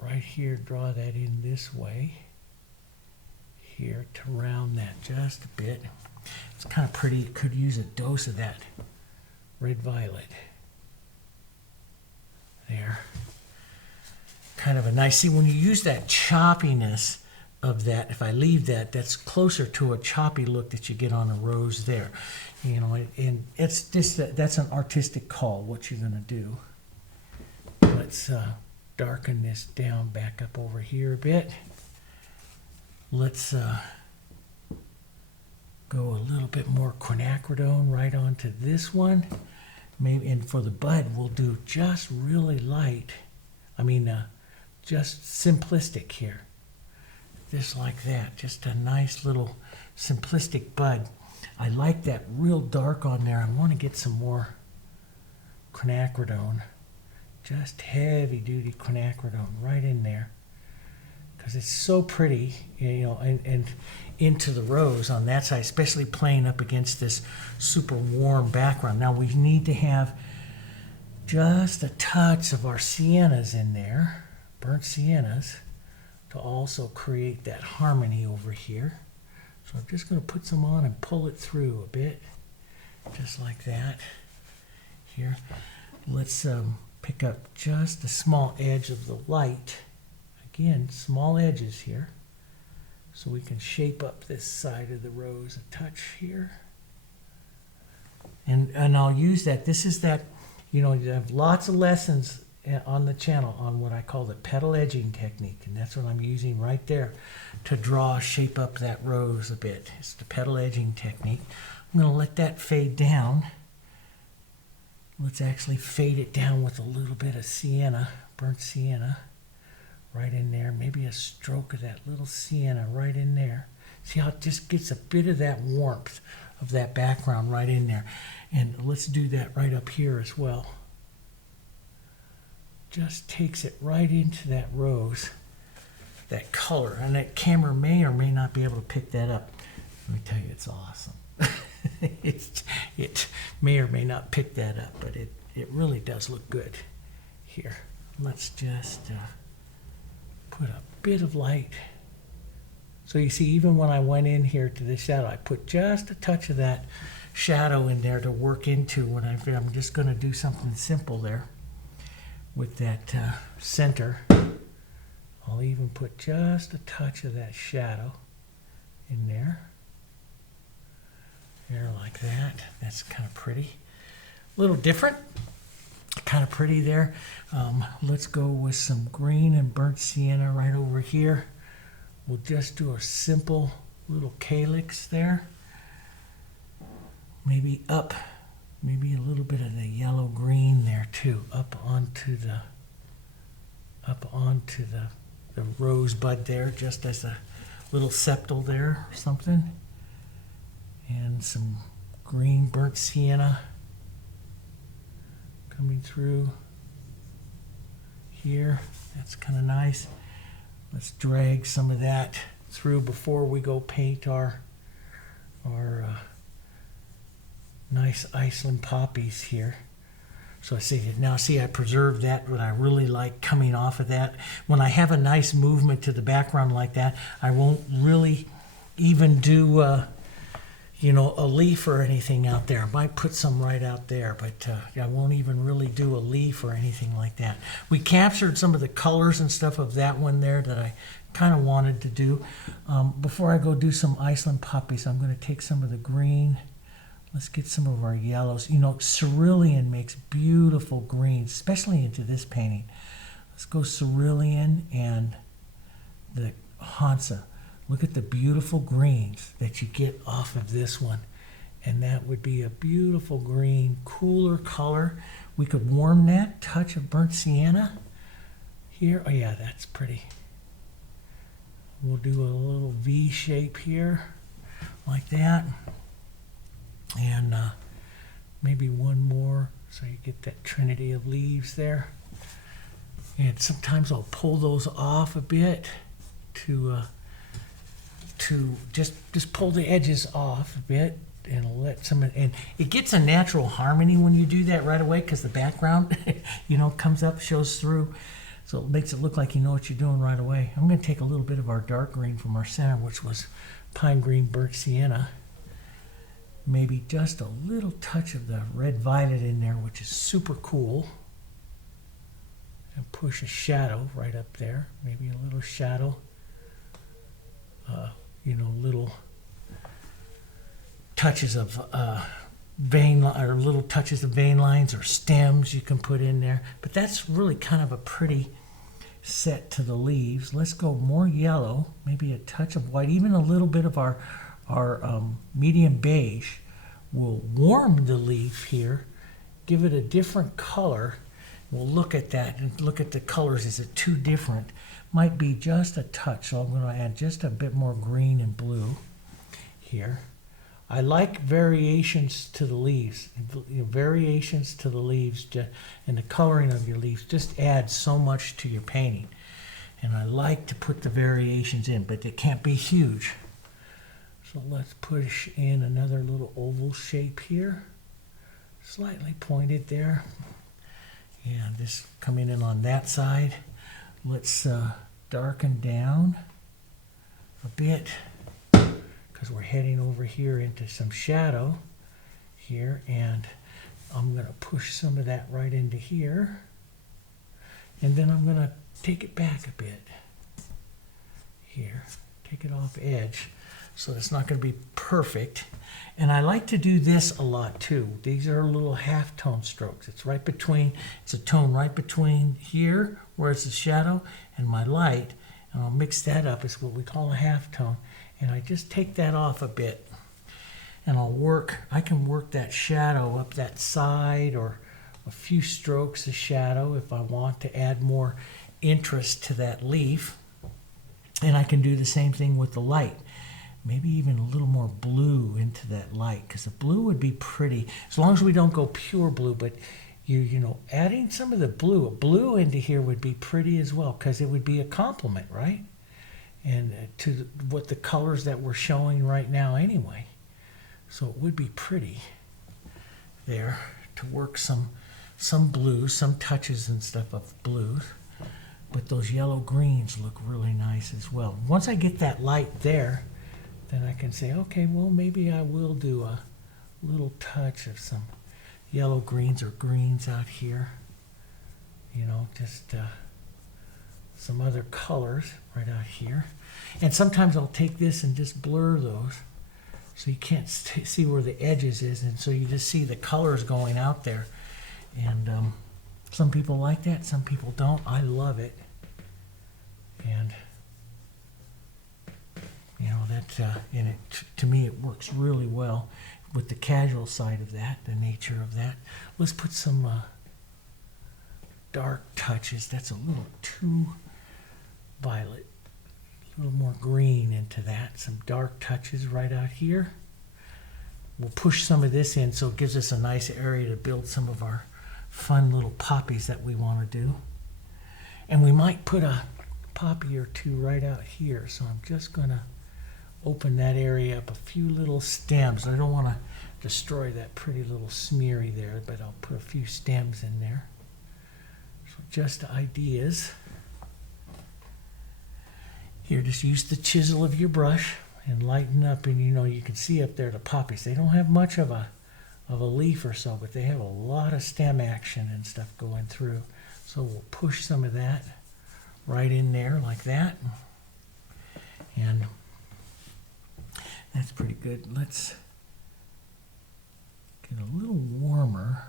Right here, draw that in this way. Here to round that just a bit. It's kind of pretty. It could use a dose of that red violet. There. Kind of a nice, see when you use that choppiness of that, if I leave that, that's closer to a choppy look that you get on a rose there. You know, and it's just, that's an artistic call, what you're gonna do. Let's darken this down back up over here a bit. Let's go a little bit more quinacridone right onto this one. Maybe, and for the bud, we'll do just really light. I mean, just simplistic here. Just like that. Just a nice little simplistic bud. I like that real dark on there. I want to get some more quinacridone. Just heavy duty quinacridone right in there. Because it's so pretty, you know, and into the rose on that side, especially playing up against this super warm background. Now we need to have just a touch of our siennas in there, burnt siennas, to also create that harmony over here. So I'm just going to put some on and pull it through a bit, just like that. Here, let's pick up just a small edge of the light. Again, small edges here, so we can shape up this side of the rose a touch here. And I'll use that. This is that, you know, you have lots of lessons on the channel on what I call the petal edging technique, and that's what I'm using right there to draw, shape up that rose a bit. It's the petal edging technique. I'm going to let that fade down. Let's actually fade it down with a little bit of sienna, burnt sienna. Right in there, maybe a stroke of that little sienna right in there. See how it just gets a bit of that warmth of that background right in there. And let's do that right up here as well. Just takes it right into that rose, that color. And that camera may or may not be able to pick that up. Let me tell you, it's awesome. It may or may not pick that up, but it really does look good here. Let's just put a bit of light. So you see, even when I went in here to this shadow, I put just a touch of that shadow in there to work into when I'm just going to do something simple there with that center. I'll even put just a touch of that shadow in there. There, like that. That's kind of pretty. A little different. Kind of pretty there. Let's go with some green and burnt sienna right over here we'll just do a simple little calyx there. Maybe up, maybe a little bit of the yellow green there too, up onto the rosebud there, just as a little septal there or something. And some green burnt sienna coming through here. That's kind of nice. Let's drag some of that through before we go paint our nice Iceland poppies here. So I see now, see, I preserved that, what I really like coming off of that. When I have a nice movement to the background like that, I won't really even do you know, a leaf or anything out there. I might put some right out there, but I won't even really do a leaf or anything like that. We captured some of the colors and stuff of that one there that I kind of wanted to do. Before I go do some Iceland poppies, I'm going to take some of the green. Let's get some of our yellows. You know, cerulean makes beautiful greens, especially into this painting. Let's go cerulean and the Hansa. Look at the beautiful greens that you get off of this one. And that would be a beautiful green, cooler color. We could warm that, touch of burnt sienna here. Oh yeah, that's pretty. We'll do a little V shape here, like that. And maybe one more, so you get that trinity of leaves there. And sometimes I'll pull those off a bit to just pull the edges off a bit and let some, and it gets a natural harmony when you do that right away, because the background you know, comes up, shows through, so it makes it look like you know what you're doing right away. I'm going to take a little bit of our dark green from our center, which was pine green burnt sienna, maybe just a little touch of the red violet in there, which is super cool, and push a shadow right up there, maybe a little shadow. You know, little touches of vein, or little touches of vein lines or stems you can put in there. But that's really kind of a pretty set to the leaves. Let's go more yellow, maybe a touch of white, even a little bit of our medium beige will warm the leaf here, give it a different color. We'll look at that and look at the colors. Is it too different? Might be just a touch, so I'm going to add just a bit more green and blue here. I like variations to the leaves. Variations to the leaves and the coloring of your leaves just adds so much to your painting. And I like to put the variations in, but it can't be huge. So let's push in another little oval shape here, slightly pointed there. And this coming in on that side. Let's darken down a bit, because we're heading over here into some shadow here, and I'm going to push some of that right into here, and then I'm going to take it back a bit here, take it off edge, so it's not going to be perfect. And I like to do this a lot too. These are little half-tone strokes. It's right between, it's a tone right between here, where it's a shadow, and my light, and I'll mix that up. It's what we call a half-tone. And I just take that off a bit, and I can work that shadow up that side, or a few strokes of shadow if I want to add more interest to that leaf. And I can do the same thing with the light. Maybe even a little more blue into that light, because the blue would be pretty, as long as we don't go pure blue, but you know, adding some of the blue into here would be pretty as well, because it would be a complement, right? And to what the colors that we're showing right now anyway. So it would be pretty there to work some blue, some touches and stuff of blue. But those yellow greens look really nice as well. Once I get that light there, then I can say, okay, well, maybe I will do a little touch of some yellow greens or greens out here. You know, just some other colors right out here. And sometimes I'll take this and just blur those, so you can't see where the edges is, and so you just see the colors going out there. And some people like that, some people don't. I love it. And and to me it works really well with the casual side of that, the nature of that. Let's put some dark touches. That's a little too violet. A little more green into that. Some dark touches right out here. We'll push some of this in so it gives us a nice area to build some of our fun little poppies that we want to do. And we might put a poppy or two right out here. So I'm just going to open that area up a few little stems. I don't want to destroy that pretty little smeary there, but I'll put a few stems in there. So just ideas. Here, just use the chisel of your brush and lighten up, and you can see up there the poppies. They don't have much of a leaf or so, but they have a lot of stem action and stuff going through. So we'll push some of that right in there like that. And that's pretty good. Let's get a little warmer,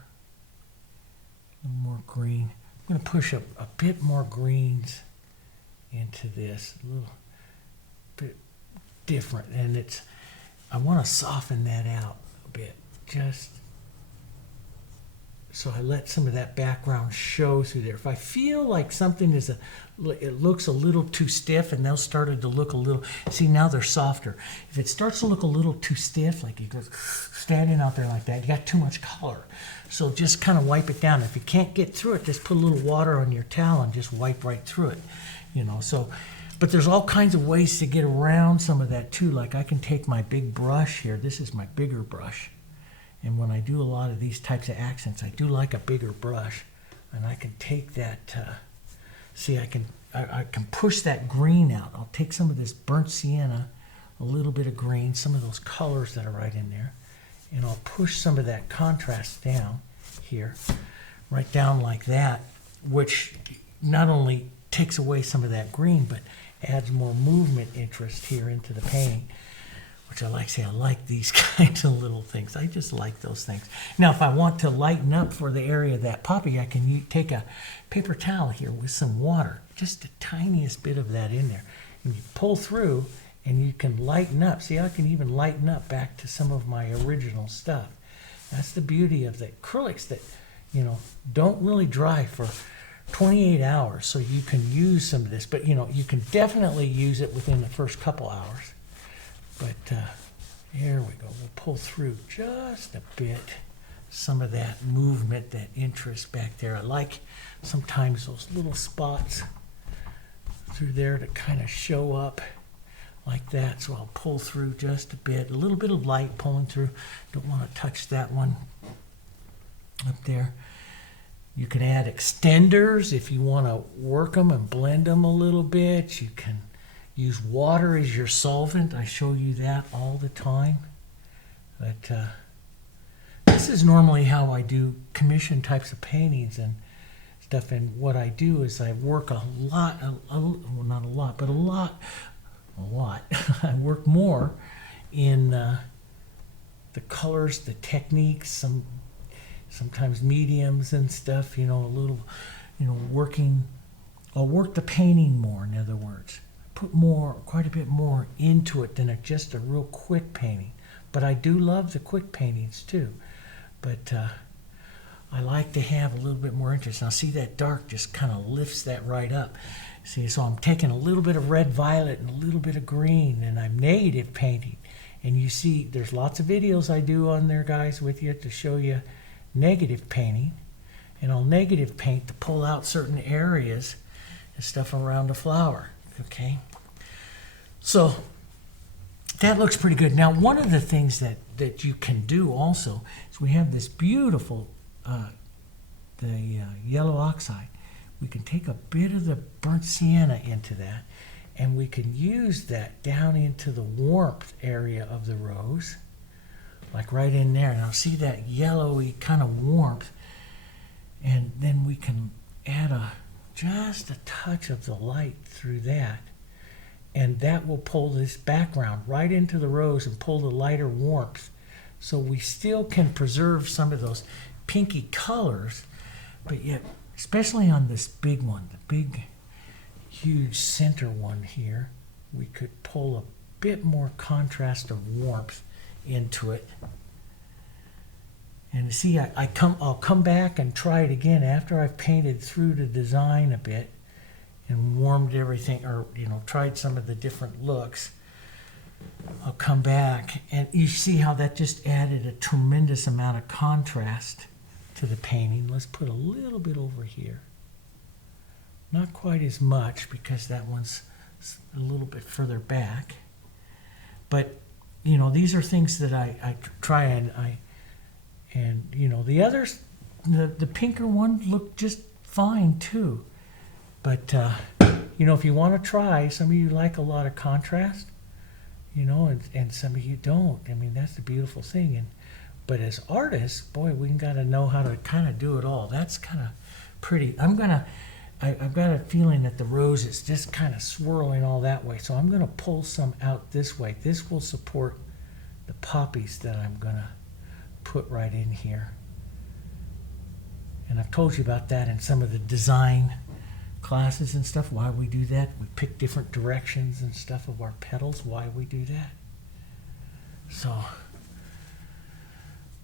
a little more green. I'm going to push a bit more greens into this, a little bit different. And I want to soften that out a bit, just so I let some of that background show through there. If I feel like something it looks a little too stiff, and they'll started to look a little, see now they're softer. If it starts to look a little too stiff, like it goes standing out there like that, you got too much color. So just kind of wipe it down. If you can't get through it, just put a little water on your towel and just wipe right through it. So, but there's all kinds of ways to get around some of that too. Like I can take my big brush here. This is my bigger brush. And when I do a lot of these types of accents, I do like a bigger brush. And I can take that, see, I can push that green out. I'll take some of this burnt sienna, a little bit of green, some of those colors that are right in there. And I'll push some of that contrast down here, right down like that, which not only takes away some of that green, but adds more movement interest here into the painting, which I like. I like these kinds of little things. I just like those things. Now, if I want to lighten up for the area of that poppy, I can take a paper towel here with some water, just the tiniest bit of that in there. And you pull through and you can lighten up. See, I can even lighten up back to some of my original stuff. That's the beauty of the acrylics that, don't really dry for 28 hours. So you can use some of this, but you can definitely use it within the first couple hours. But here we go. We'll pull through just a bit, some of that movement, that interest back there. I like sometimes those little spots through there to kind of show up like that. So I'll pull through just a bit, a little bit of light pulling through. Don't want to touch that one up there. You can add extenders if you want to work them and blend them a little bit. You can use water as your solvent. I show you that all the time. But this is normally how I do commission types of paintings and stuff. And what I do is I work a lot, well, not a lot, but a lot. I work more in the colors, the techniques, sometimes mediums and stuff, a little, working. I'll work the painting more, in other words. Put quite a bit more into it than just a real quick painting. But I do love the quick paintings too. But I like to have a little bit more interest. Now see, that dark just kind of lifts that right up. See, so I'm taking a little bit of red violet and a little bit of green, and I'm negative painting. And you see, there's lots of videos I do on there, guys, with you to show you negative painting. And I'll negative paint to pull out certain areas and stuff around the flower. Okay, so that looks pretty good. Now, one of the things that you can do also is we have this beautiful yellow oxide. We can take a bit of the burnt sienna into that, and we can use that down into the warmth area of the rose, like right in there. Now see that yellowy kind of warmth, and then we can add just a touch of the light through that, and that will pull this background right into the rose and pull the lighter warmth. So we still can preserve some of those pinky colors, but yet, especially on this big one, the big, huge center one here, we could pull bit more contrast of warmth into it. And see, I'll come back and try it again after I've painted through the design a bit and warmed everything, or tried some of the different looks. I'll come back and you see how that just added a tremendous amount of contrast to the painting. Let's put a little bit over here. Not quite as much because that one's a little bit further back. But these are things that I try and the others, the pinker one looked just fine too. But if you want to try, some of you like a lot of contrast, and some of you don't. I mean, that's the beautiful thing. But as artists, boy, we got to know how to kind of do it all. That's kind of pretty. I've got a feeling that the rose is just kind of swirling all that way. So I'm going to pull some out this way. This will support the poppies that I'm going to put right in here. And I've told you about that in some of the design classes and stuff, why we do that. We pick different directions and stuff of our petals, why we do that. So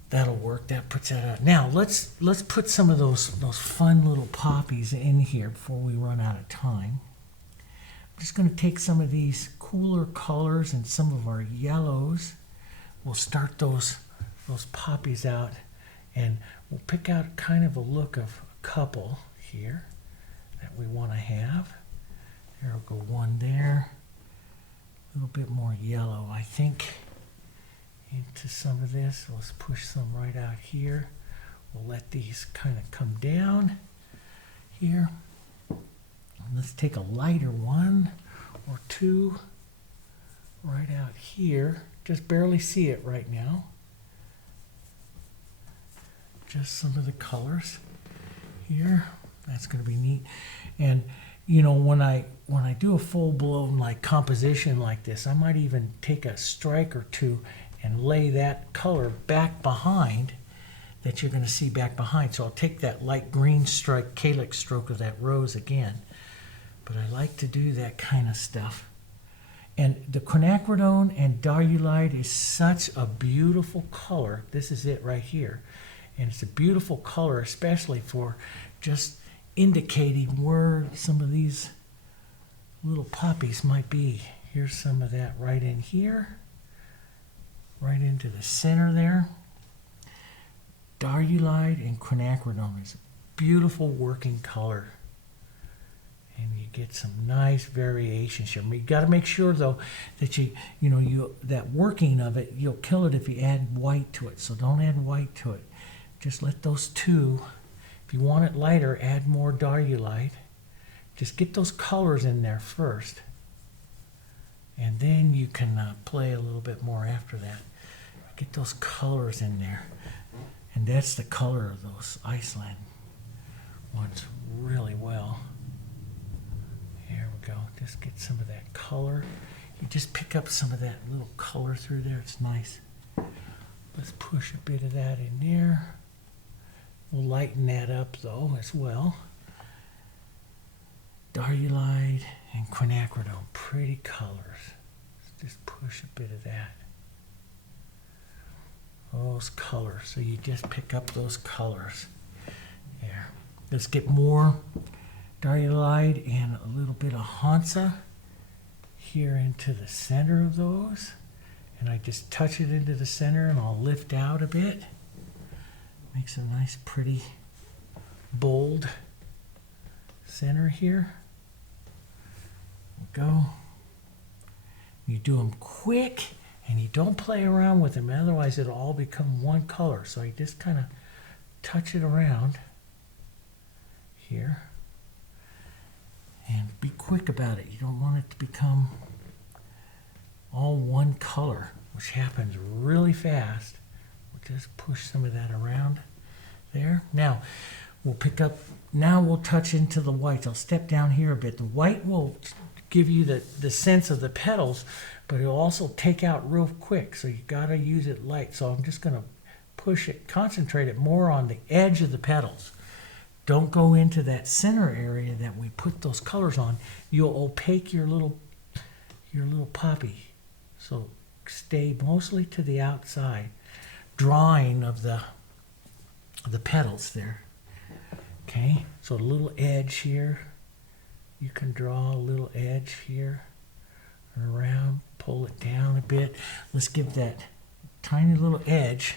that'll work. That puts that out. Now let's put some of those fun little poppies in here before we run out of time. I'm just going to take some of these cooler colors and some of our yellows. We'll start those poppies out, and we'll pick out kind of a look of a couple here that we want to have. There will go one there. A little bit more yellow, I think, into some of this. Let's push some right out here. We'll let these kind of come down here. And let's take a lighter one or two right out here. Just barely see it right now. Just some of the colors here. That's going to be neat. And when I do a full-blown like composition like this, I might even take a strike or two and lay that color back behind that you're going to see back behind. So I'll take that light green strike, calyx stroke of that rose again. But I like to do that kind of stuff. And the quinacridone and diarylide is such a beautiful color. This is it right here. And it's a beautiful color, especially for just indicating where some of these little poppies might be. Here's some of that right in here, right into the center there. Diarylide and quinacridone is a beautiful working color. And you get some nice variations here. You got to make sure though that that working of it, you'll kill it if you add white to it. So don't add white to it. Just let those two. If you want it lighter, add more diarylide. Just get those colors in there first. And then you can play a little bit more after that. Get those colors in there. And that's the color of those Iceland ones really well. Here we go. Just get some of that color. You just pick up some of that little color through there. It's nice. Let's push a bit of that in there. We'll lighten that up though as well. Diarylide and quinacridone, pretty colors. Let's just push a bit of that. Those colors, so you just pick up those colors. There. Let's get more diarylide and a little bit of Hansa here into the center of those. And I just touch it into the center and I'll lift out a bit. Makes a nice, pretty, bold center here. There we go. You do them quick and you don't play around with them, otherwise it'll all become one color. So you just kind of touch it around here and be quick about it. You don't want it to become all one color, which happens really fast. We'll just push some of that around there. Now we'll pick up, now we'll touch into the whites. I'll step down here a bit. The white will give you the sense of the petals, but it'll also take out real quick, so you got to use it light. So I'm just going to push it, concentrate it more on the edge of the petals. Don't go into that center area that we put those colors on. You'll opaque your little poppy So stay mostly to the outside, drawing of the petals there. Okay, so a little edge here. You can draw a little edge here and around, pull it down a bit. Let's give that tiny little edge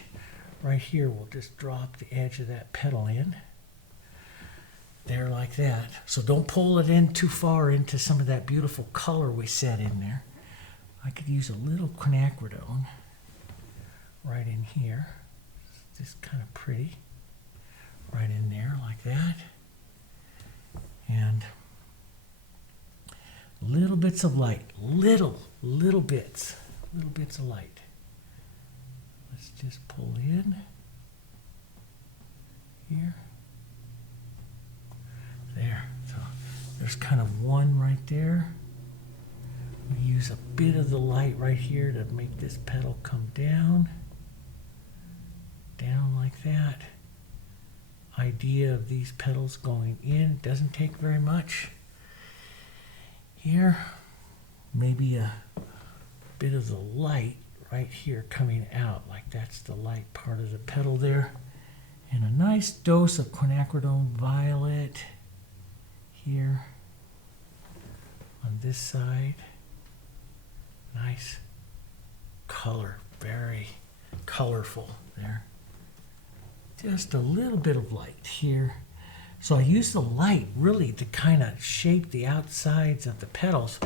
right here. We'll just drop the edge of that petal in. There, like that. So don't pull it in too far into some of that beautiful color we set in there. I could use a little quinacridone right in here. It's just kind of pretty. Right in there, like that. And little bits of light. Little bits of light. Let's just pull in here. There. So there's kind of one right there. We use a bit of the light right here to make this petal come down. Down like that. Idea of these petals going in. Doesn't take very much. Here, maybe a bit of the light right here coming out, like that's the light part of the petal there. And a nice dose of Quinacridone Violet here on this side. Nice color, very colorful there. Just a little bit of light here. So I use the light really to kind of shape the outsides of the petals,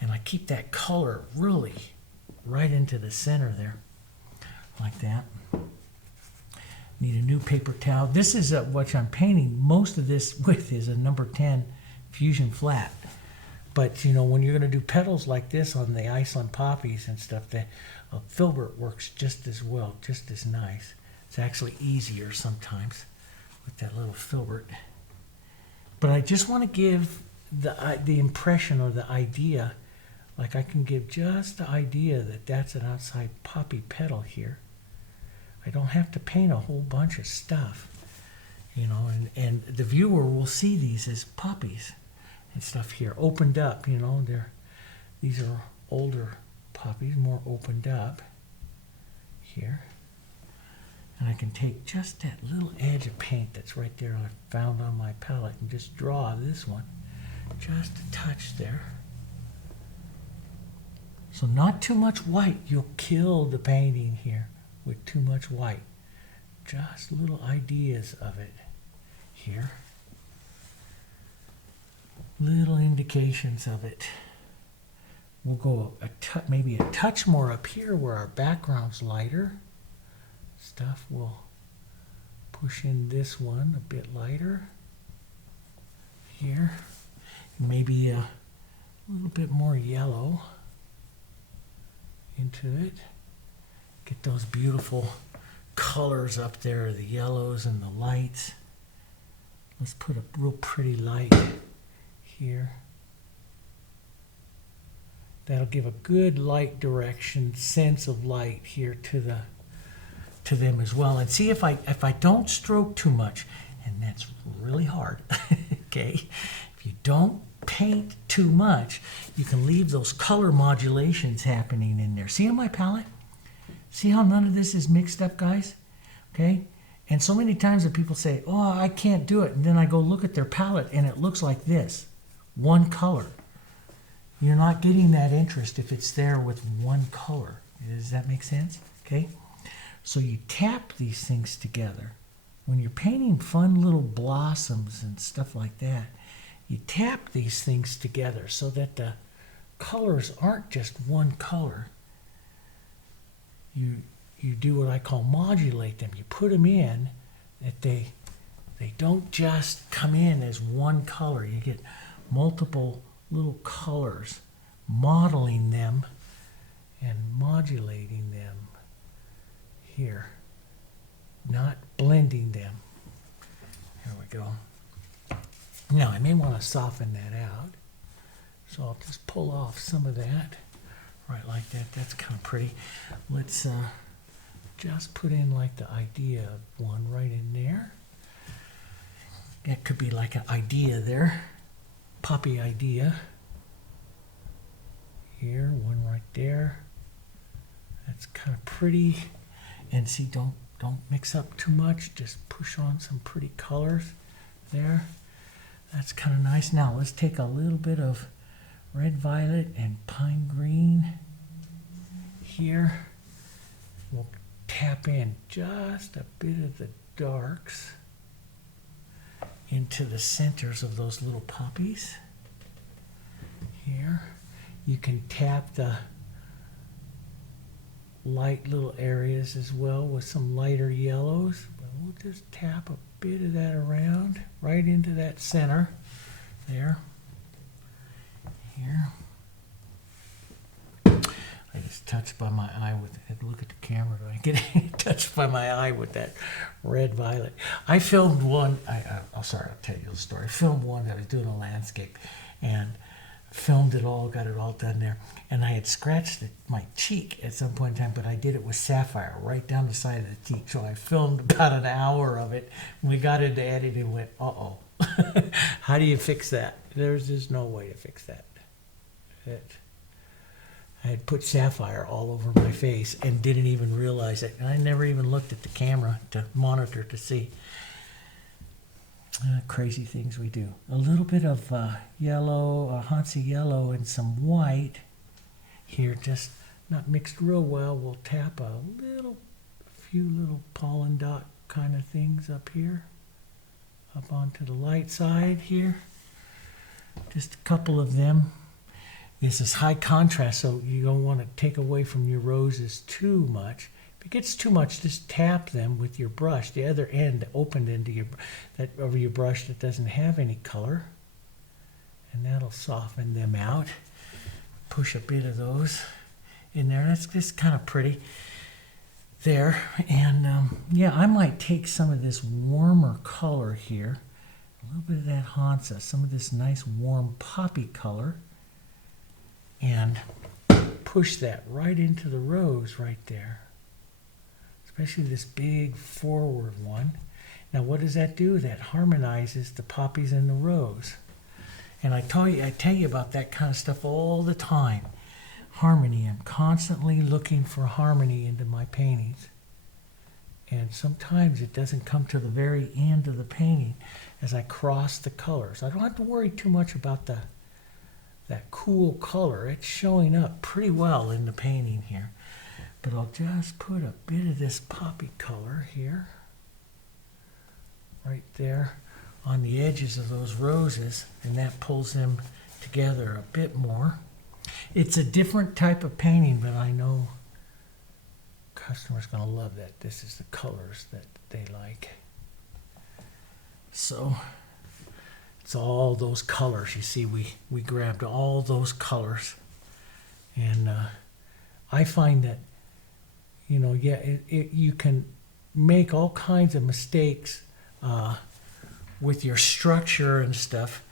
and I keep that color really right into the center there, like that. Need a new paper towel. This is what I'm painting most of this with is a number 10 Fusion Flat. But you know, when you're going to do petals like this on the Iceland poppies and stuff, the filbert works just as well, just as nice. It's actually easier sometimes with that little filbert. But I just want to give the impression or the idea, like I can give just the idea that that's an outside poppy petal here. I don't have to paint a whole bunch of stuff, you know, and the viewer will see these as poppies and stuff here, opened up, you know. These are older poppies, more opened up here. And I can take just that little edge of paint that's right there I found on my palette and just draw this one. Just a touch there. So not too much white. You'll kill the painting here with too much white. Just little ideas of it here. Little indications of it. We'll go maybe a touch more up here where our background's lighter. Stuff will push in this one a bit lighter here. Maybe a little bit more yellow into it. Get those beautiful colors up there, the yellows and the lights. Let's put a real pretty light here. That'll give a good light direction, sense of light here to them as well. And see if I don't stroke too much, and that's really hard. Okay, if you don't paint too much, you can leave those color modulations happening in there. See on my palette? See how none of this is mixed up, guys? Okay, and so many times that people say, oh, I can't do it, and then I go look at their palette and it looks like this, one color. You're not getting that interest if it's there with one color. Does that make sense? Okay. So you tap these things together. When you're painting fun little blossoms and stuff like that, you tap these things together so that the colors aren't just one color. You do what I call modulate them. You put them in that they don't just come in as one color. You get multiple little colors, modeling them and modulating them here, not blending them. Here we go. Now I may want to soften that out, so I'll just pull off some of that right like that. That's kind of pretty. Let's just put in like the idea of one right in there. That could be like an idea there, poppy idea. Here, one right there. it's kind of pretty. And see, don't mix up too much. Just push on some pretty colors there. That's kind of nice. Now let's take a little bit of red violet and pine green here. We'll tap in just a bit of the darks into the centers of those little poppies here. You can tap the light little areas as well with some lighter yellows. But we'll just tap a bit of that around right into that center there. Here. I just touched by my eye with it. Look at the camera. Do I get touched by my eye with that red violet? I filmed one. I'll tell you the story. I filmed one that I was doing a landscape, and filmed it all, got it all done there. And I had scratched my cheek at some point in time, but I did it with sapphire right down the side of the cheek. So I filmed about an hour of it. When we got into editing, and went, uh-oh. How do you fix that? There's just no way to fix that. I had put sapphire all over my face and didn't even realize it. And I never even looked at the camera to monitor to see. Crazy things we do. A little bit of yellow, Hansa Yellow, and some white here, just not mixed real well. We'll tap a few little pollen dot kind of things up here, up onto the light side here. Just a couple of them. This is high contrast, so you don't want to take away from your roses too much. If it gets too much, just tap them with your brush, the other end, the opened end over your brush that doesn't have any color, and that'll soften them out. Push a bit of those in there. That's just kind of pretty there. And yeah, I might take some of this warmer color here, a little bit of that Hansa, some of this nice warm poppy color, and push that right into the rose right there. Especially this big forward one. Now what does that do? That harmonizes the poppies and the rose. And I tell you about that kind of stuff all the time. Harmony. I'm constantly looking for harmony into my paintings. And sometimes it doesn't come to the very end of the painting as I cross the colors. I don't have to worry too much about that cool color. It's showing up pretty well in the painting here. But I'll just put a bit of this poppy color here, right there on the edges of those roses, and that pulls them together a bit more. It's a different type of painting, but I know customers are going to love that. This is the colors that they like. So it's all those colors. You see, we grabbed all those colors, and I find that, you know, yeah, you can make all kinds of mistakes with your structure and stuff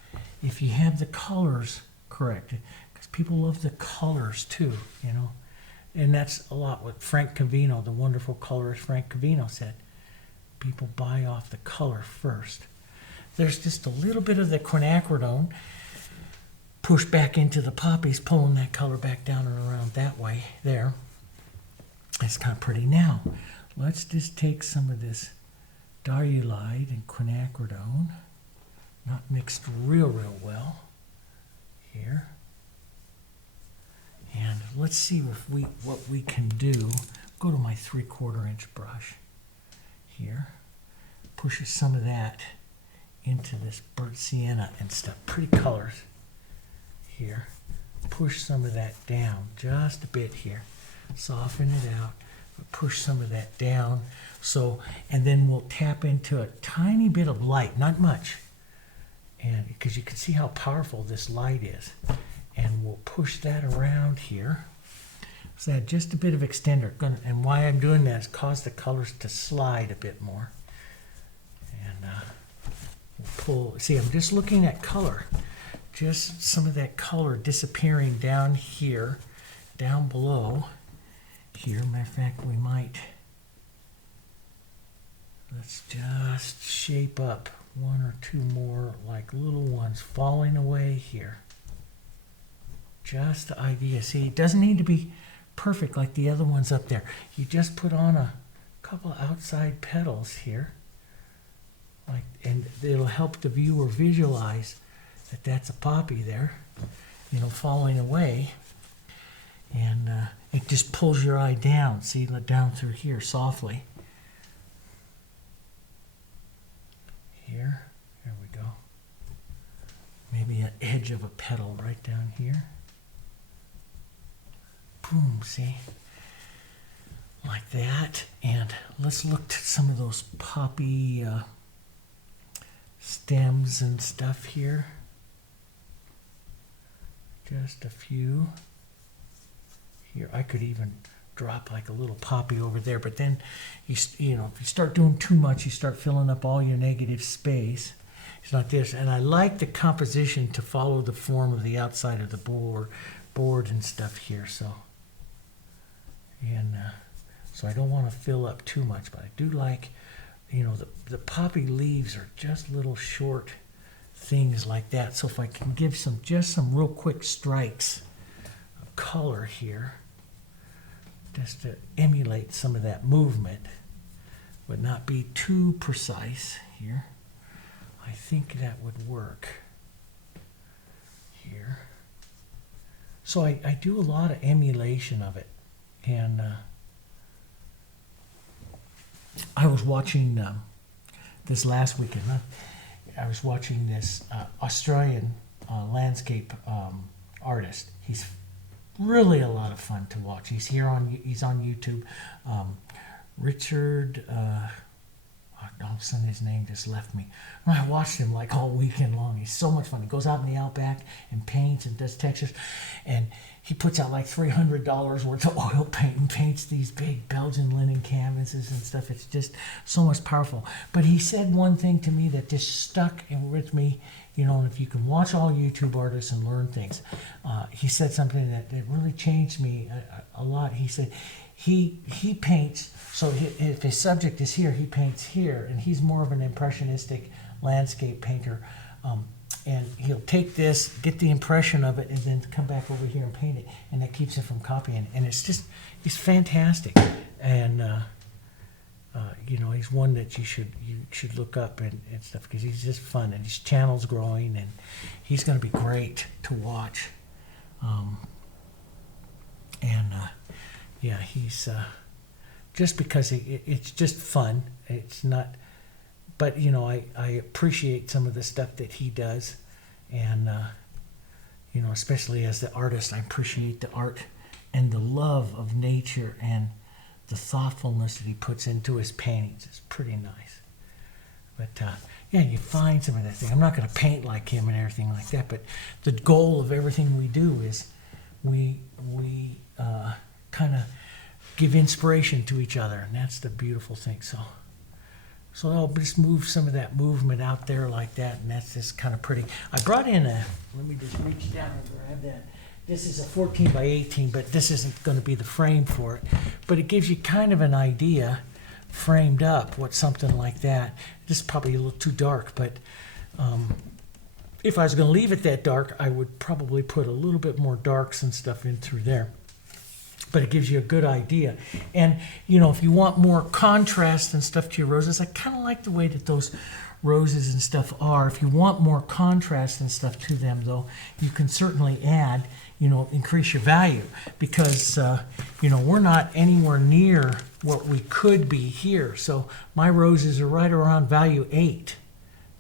if you have the colors correct. Because people love the colors too, you know. And that's a lot what Frank Cavino, the wonderful colorist Frank Cavino, said. People buy off the color first. There's just a little bit of the quinacridone pushed back into the poppies, pulling that color back down and around that way there. It's kind of pretty. Now, let's just take some of this Diarylide and Quinacridone, not mixed real well here. And let's see if what we can do. Go to my 3/4 inch brush here. Push some of that into this burnt sienna and stuff. Pretty colors here. Push some of that down just a bit here. Soften it out, but push some of that down. So, and then we'll tap into a tiny bit of light, not much, and because you can see how powerful this light is, and we'll push that around here. So that just a bit of extender, and why I'm doing that is cause the colors to slide a bit more. And we'll pull. See, I'm just looking at color, just some of that color disappearing down here, down below. Here, matter of fact, we might, let's just shape up one or two more like little ones falling away here. Just the idea. See, it doesn't need to be perfect like the other ones up there. You just put on a couple outside petals here, like, and it'll help the viewer visualize that that's a poppy there, you know, falling away. And it just pulls your eye down, see, down through here softly. Here we go. Maybe an edge of a petal right down here. Boom, see? Like that. And let's look at some of those poppy stems and stuff here. Just a few. Here, I could even drop like a little poppy over there, but then you know, if you start doing too much, you start filling up all your negative space. It's like this, and I like the composition to follow the form of the outside of the board and stuff here. So, and so I don't want to fill up too much, but I do like, you know, the poppy leaves are just little short things like that. So if I can give just some real quick strikes of color here, just to emulate some of that movement, but not be too precise here. I think that would work here. So I do a lot of emulation of it. And I was watching this last weekend, I was watching this Australian landscape artist. He's really a lot of fun to watch. He's on YouTube. Richard, all of a sudden his name just left me. I watched him like all weekend long. He's so much fun. He goes out in the outback and paints and does textures, and he puts out like $300 worth of oil paint and paints these big Belgian linen canvases and stuff. It's just so much powerful. But he said one thing to me that just stuck with me. You know, if you can watch all YouTube artists and learn things, he said something that really changed me a lot. He said he paints, so if his subject is here, he paints here, and he's more of an impressionistic landscape painter. And he'll take this, get the impression of it, and then come back over here and paint it, and that keeps him from copying. And it's fantastic. And you know, he's one that you should look up and stuff, because he's just fun, and his channel's growing, and he's going to be great to watch. Yeah, he's just because it's just fun. It's not, but you know, I appreciate some of the stuff that he does, and you know, especially as the artist, I appreciate the art and the love of nature and the thoughtfulness that he puts into his paintings. Is pretty nice. But yeah, you find some of that thing. I'm not going to paint like him and everything like that, but the goal of everything we do is we kind of give inspiration to each other, and that's the beautiful thing. So I'll just move some of that movement out there like that, and that's just kind of pretty. I brought in let me just reach down and grab that. This is a 14 by 18, but this isn't going to be the frame for it. But it gives you kind of an idea, framed up, what something like that. This is probably a little too dark, but if I was going to leave it that dark, I would probably put a little bit more darks and stuff in through there. But it gives you a good idea. And, you know, if you want more contrast and stuff to your roses, I kind of like the way that those roses and stuff are. If you want more contrast and stuff to them, though, you can certainly add, you know, increase your value, because, you know, we're not anywhere near what we could be here. So my roses are right around value 8.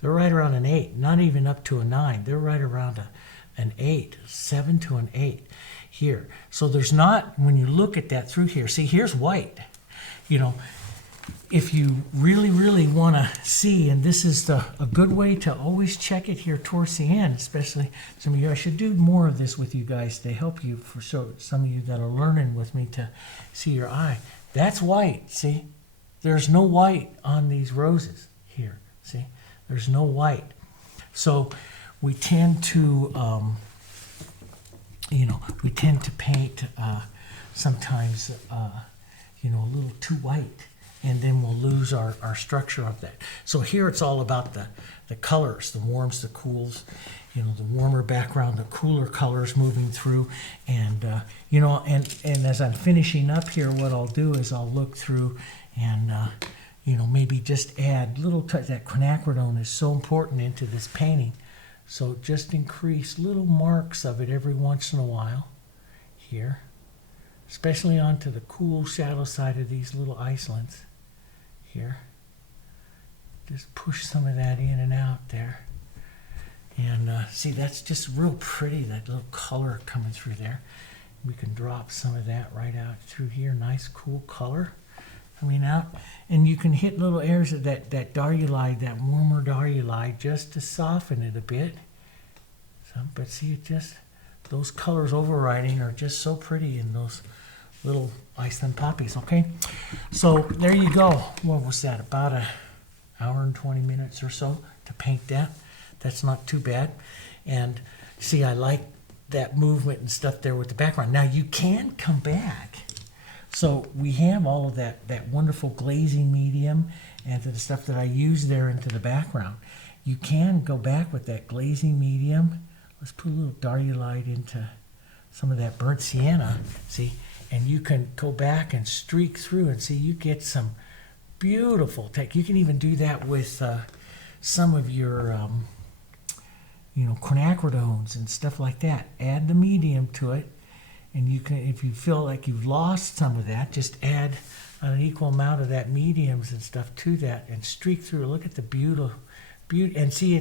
They're right around an 8, not even up to a 9. They're right around an 8, 7 to an 8 here. So there's not, when you look at that through here, see, here's white. You know, if you really, really want to see, and this is a good way to always check it here towards the end, especially some of you, I should do more of this with you guys to help you, for some of you that are learning with me, to see your eye. That's white, see? There's no white on these roses here, see? There's no white. So we tend to, you know, we tend to paint sometimes, you know, a little too white, and then we'll lose our structure of that. So here it's all about the colors, the warms, the cools, you know, the warmer background, the cooler colors moving through, and you know, and as I'm finishing up here, what I'll do is I'll look through and, you know, maybe just add little touch. That quinacridone is so important into this painting. So just increase little marks of it every once in a while here, especially onto the cool shadow side of these little icelands here. Just push some of that in and out there. And see, that's just real pretty, that little color coming through there. We can drop some of that right out through here. Nice, cool color coming out. And you can hit little areas of that diarylide, that warmer diarylide, just to soften it a bit. So, but see, it just, those colors overriding are just so pretty in those little Iceland poppies, okay? So there you go. What was that, about an hour and 20 minutes or so to paint that? That's not too bad. And see, I like that movement and stuff there with the background. Now you can come back. So we have all of that wonderful glazing medium and the stuff that I use there into the background. You can go back with that glazing medium. Let's put a little diarylide into some of that burnt sienna, see? And you can go back and streak through and see, you get some beautiful tech. You can even do that with some of your you know, quinacridones and stuff like that. Add the medium to it, and you can, if you feel like you've lost some of that, just add an equal amount of that mediums and stuff to that and streak through. Look at the beauty, and see,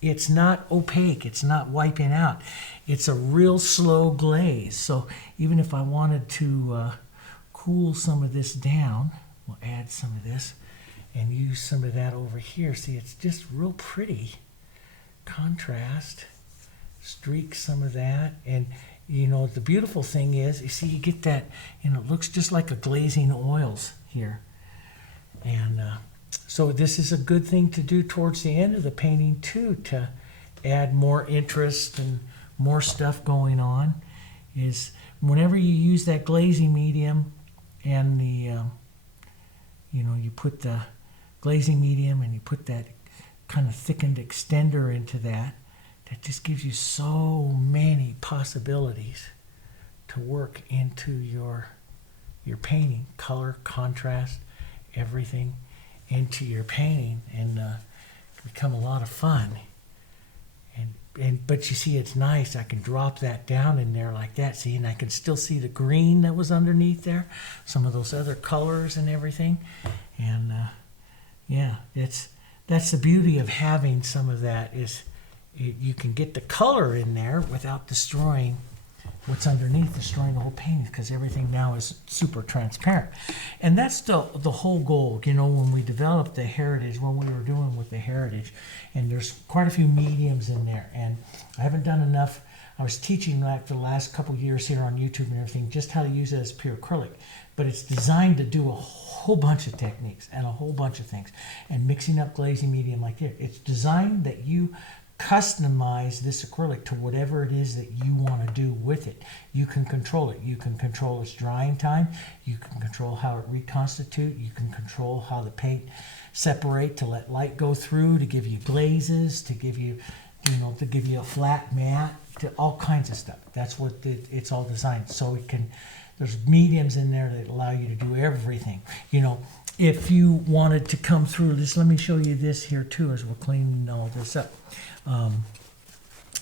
it's not opaque, it's not wiping out. It's a real slow glaze. So even if I wanted to cool some of this down, we'll add some of this and use some of that over here. See, it's just real pretty. Contrast, streak some of that, and you know, the beautiful thing is, you see, you get that, you know, it looks just like a glazing oils here. And so this is a good thing to do towards the end of the painting too, to add more interest and more stuff going on, is whenever you use that glazing medium and the you know, you put the glazing medium and you put that kind of thickened extender into that just gives you so many possibilities to work into your painting, color, contrast, everything into your painting, and become a lot of fun. But you see, it's nice. I can drop that down in there like that, see, and I can still see the green that was underneath there, some of those other colors and everything, and yeah, that's the beauty of having some of that, is you can get the color in there without destroying what's underneath, destroying the whole painting, because everything now is super transparent. And that's the whole goal, you know, when we developed the heritage, when we were doing with the heritage, and there's quite a few mediums in there, and I haven't done enough. I was teaching like the last couple of years here on YouTube and everything, just how to use it as pure acrylic, but it's designed to do a whole bunch of techniques and a whole bunch of things, and mixing up glazing medium like this. It's designed that you customize this acrylic to whatever it is that you want to do with it. You can control it. You can control its drying time. You can control how it reconstitutes. You can control how the paint separate to let light go through, to give you glazes, to give you, you know, to give you a flat matte, to all kinds of stuff. That's what it's all designed. So it can, there's mediums in there that allow you to do everything. You know, if you wanted to come through this, let me show you this here too as we're cleaning all this up.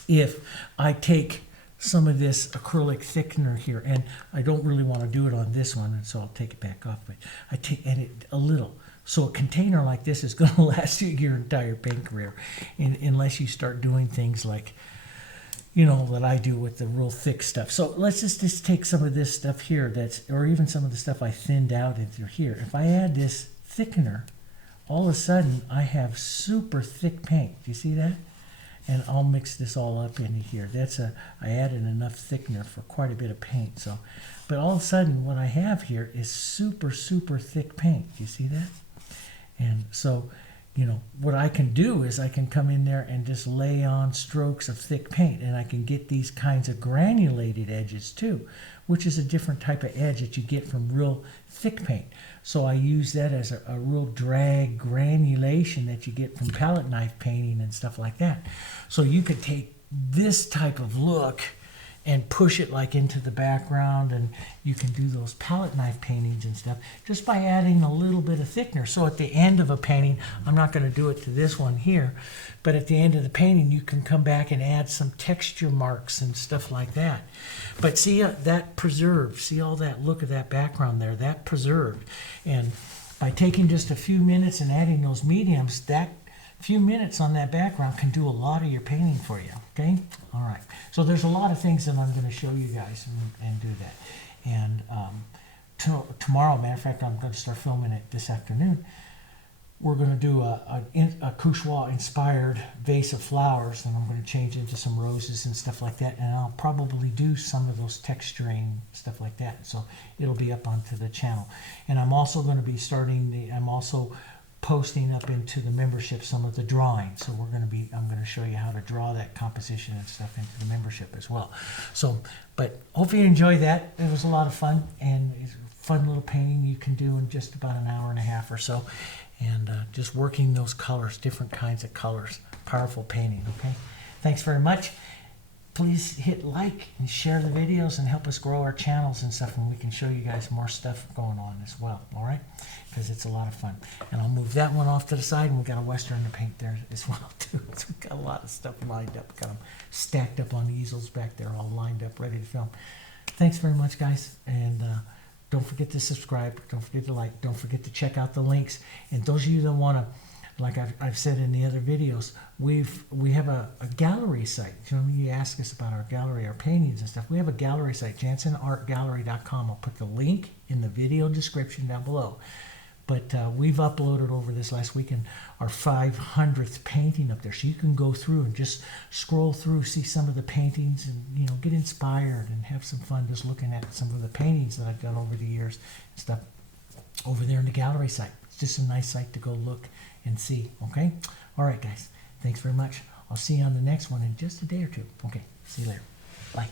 If I take some of this acrylic thickener here, and I don't really want to do it on this one, and so I'll take it back off, but I take a little. So a container like this is going to last you your entire paint career, unless you start doing things like, you know, that I do with the real thick stuff. So let's just take some of this stuff here, or even some of the stuff I thinned out in through here. If I add this thickener, all of a sudden I have super thick paint. Do you see that? And I'll mix this all up in here. I added enough thickener for quite a bit of paint. So, but all of a sudden what I have here is super, super thick paint. Do you see that? And so, you know, what I can do is I can come in there and just lay on strokes of thick paint, and I can get these kinds of granulated edges too, which is a different type of edge that you get from real thick paint. So I use that as a real drag granulation that you get from palette knife painting and stuff like that. So you could take this type of look and push it like into the background, and you can do those palette knife paintings and stuff just by adding a little bit of thickener. So at the end of a painting, I'm not going to do it to this one here, but at the end of the painting you can come back and add some texture marks and stuff like that. But see, that preserved, see all that look of that background there, that preserved. And by taking just a few minutes and adding those mediums, that few minutes on that background can do a lot of your painting for you. Okay, all right, so there's a lot of things that I'm going to show you guys and do that. And tomorrow, matter of fact, I'm going to start filming it this afternoon. We're going to do a Couchoir inspired vase of flowers, and I'm going to change into some roses and stuff like that, and I'll probably do some of those texturing stuff like that, so it'll be up onto the channel. And I'm also going to be I'm also posting up into the membership some of the drawing. So I'm going to show you how to draw that composition and stuff into the membership as well. So, but hopefully you enjoy that. It was a lot of fun, and it's a fun little painting you can do in just about an hour and a half or so. And just working those colors, different kinds of colors. Powerful painting, okay? Thanks very much. Please hit like and share the videos and help us grow our channels and stuff, and we can show you guys more stuff going on as well, all right? Because it's a lot of fun. And I'll move that one off to the side, and we've got a Western to paint there as well, too. So we've got a lot of stuff lined up. Got them stacked up on easels back there, all lined up, ready to film. Thanks very much, guys, and don't forget to subscribe. Don't forget to like. Don't forget to check out the links. And those of you that want to, like I've said in the other videos, we have a gallery site. You know, you ask us about our gallery, our paintings and stuff. We have a gallery site, jansenartgallery.com. I'll put the link in the video description down below. But we've uploaded over this last weekend our 500th painting up there. So you can go through and just scroll through, see some of the paintings, and, you know, get inspired and have some fun just looking at some of the paintings that I've done over the years and stuff over there in the gallery site. It's just a nice site to go look and see, okay? All right, guys. Thanks very much. I'll see you on the next one in just a day or two. Okay, see you later. Bye.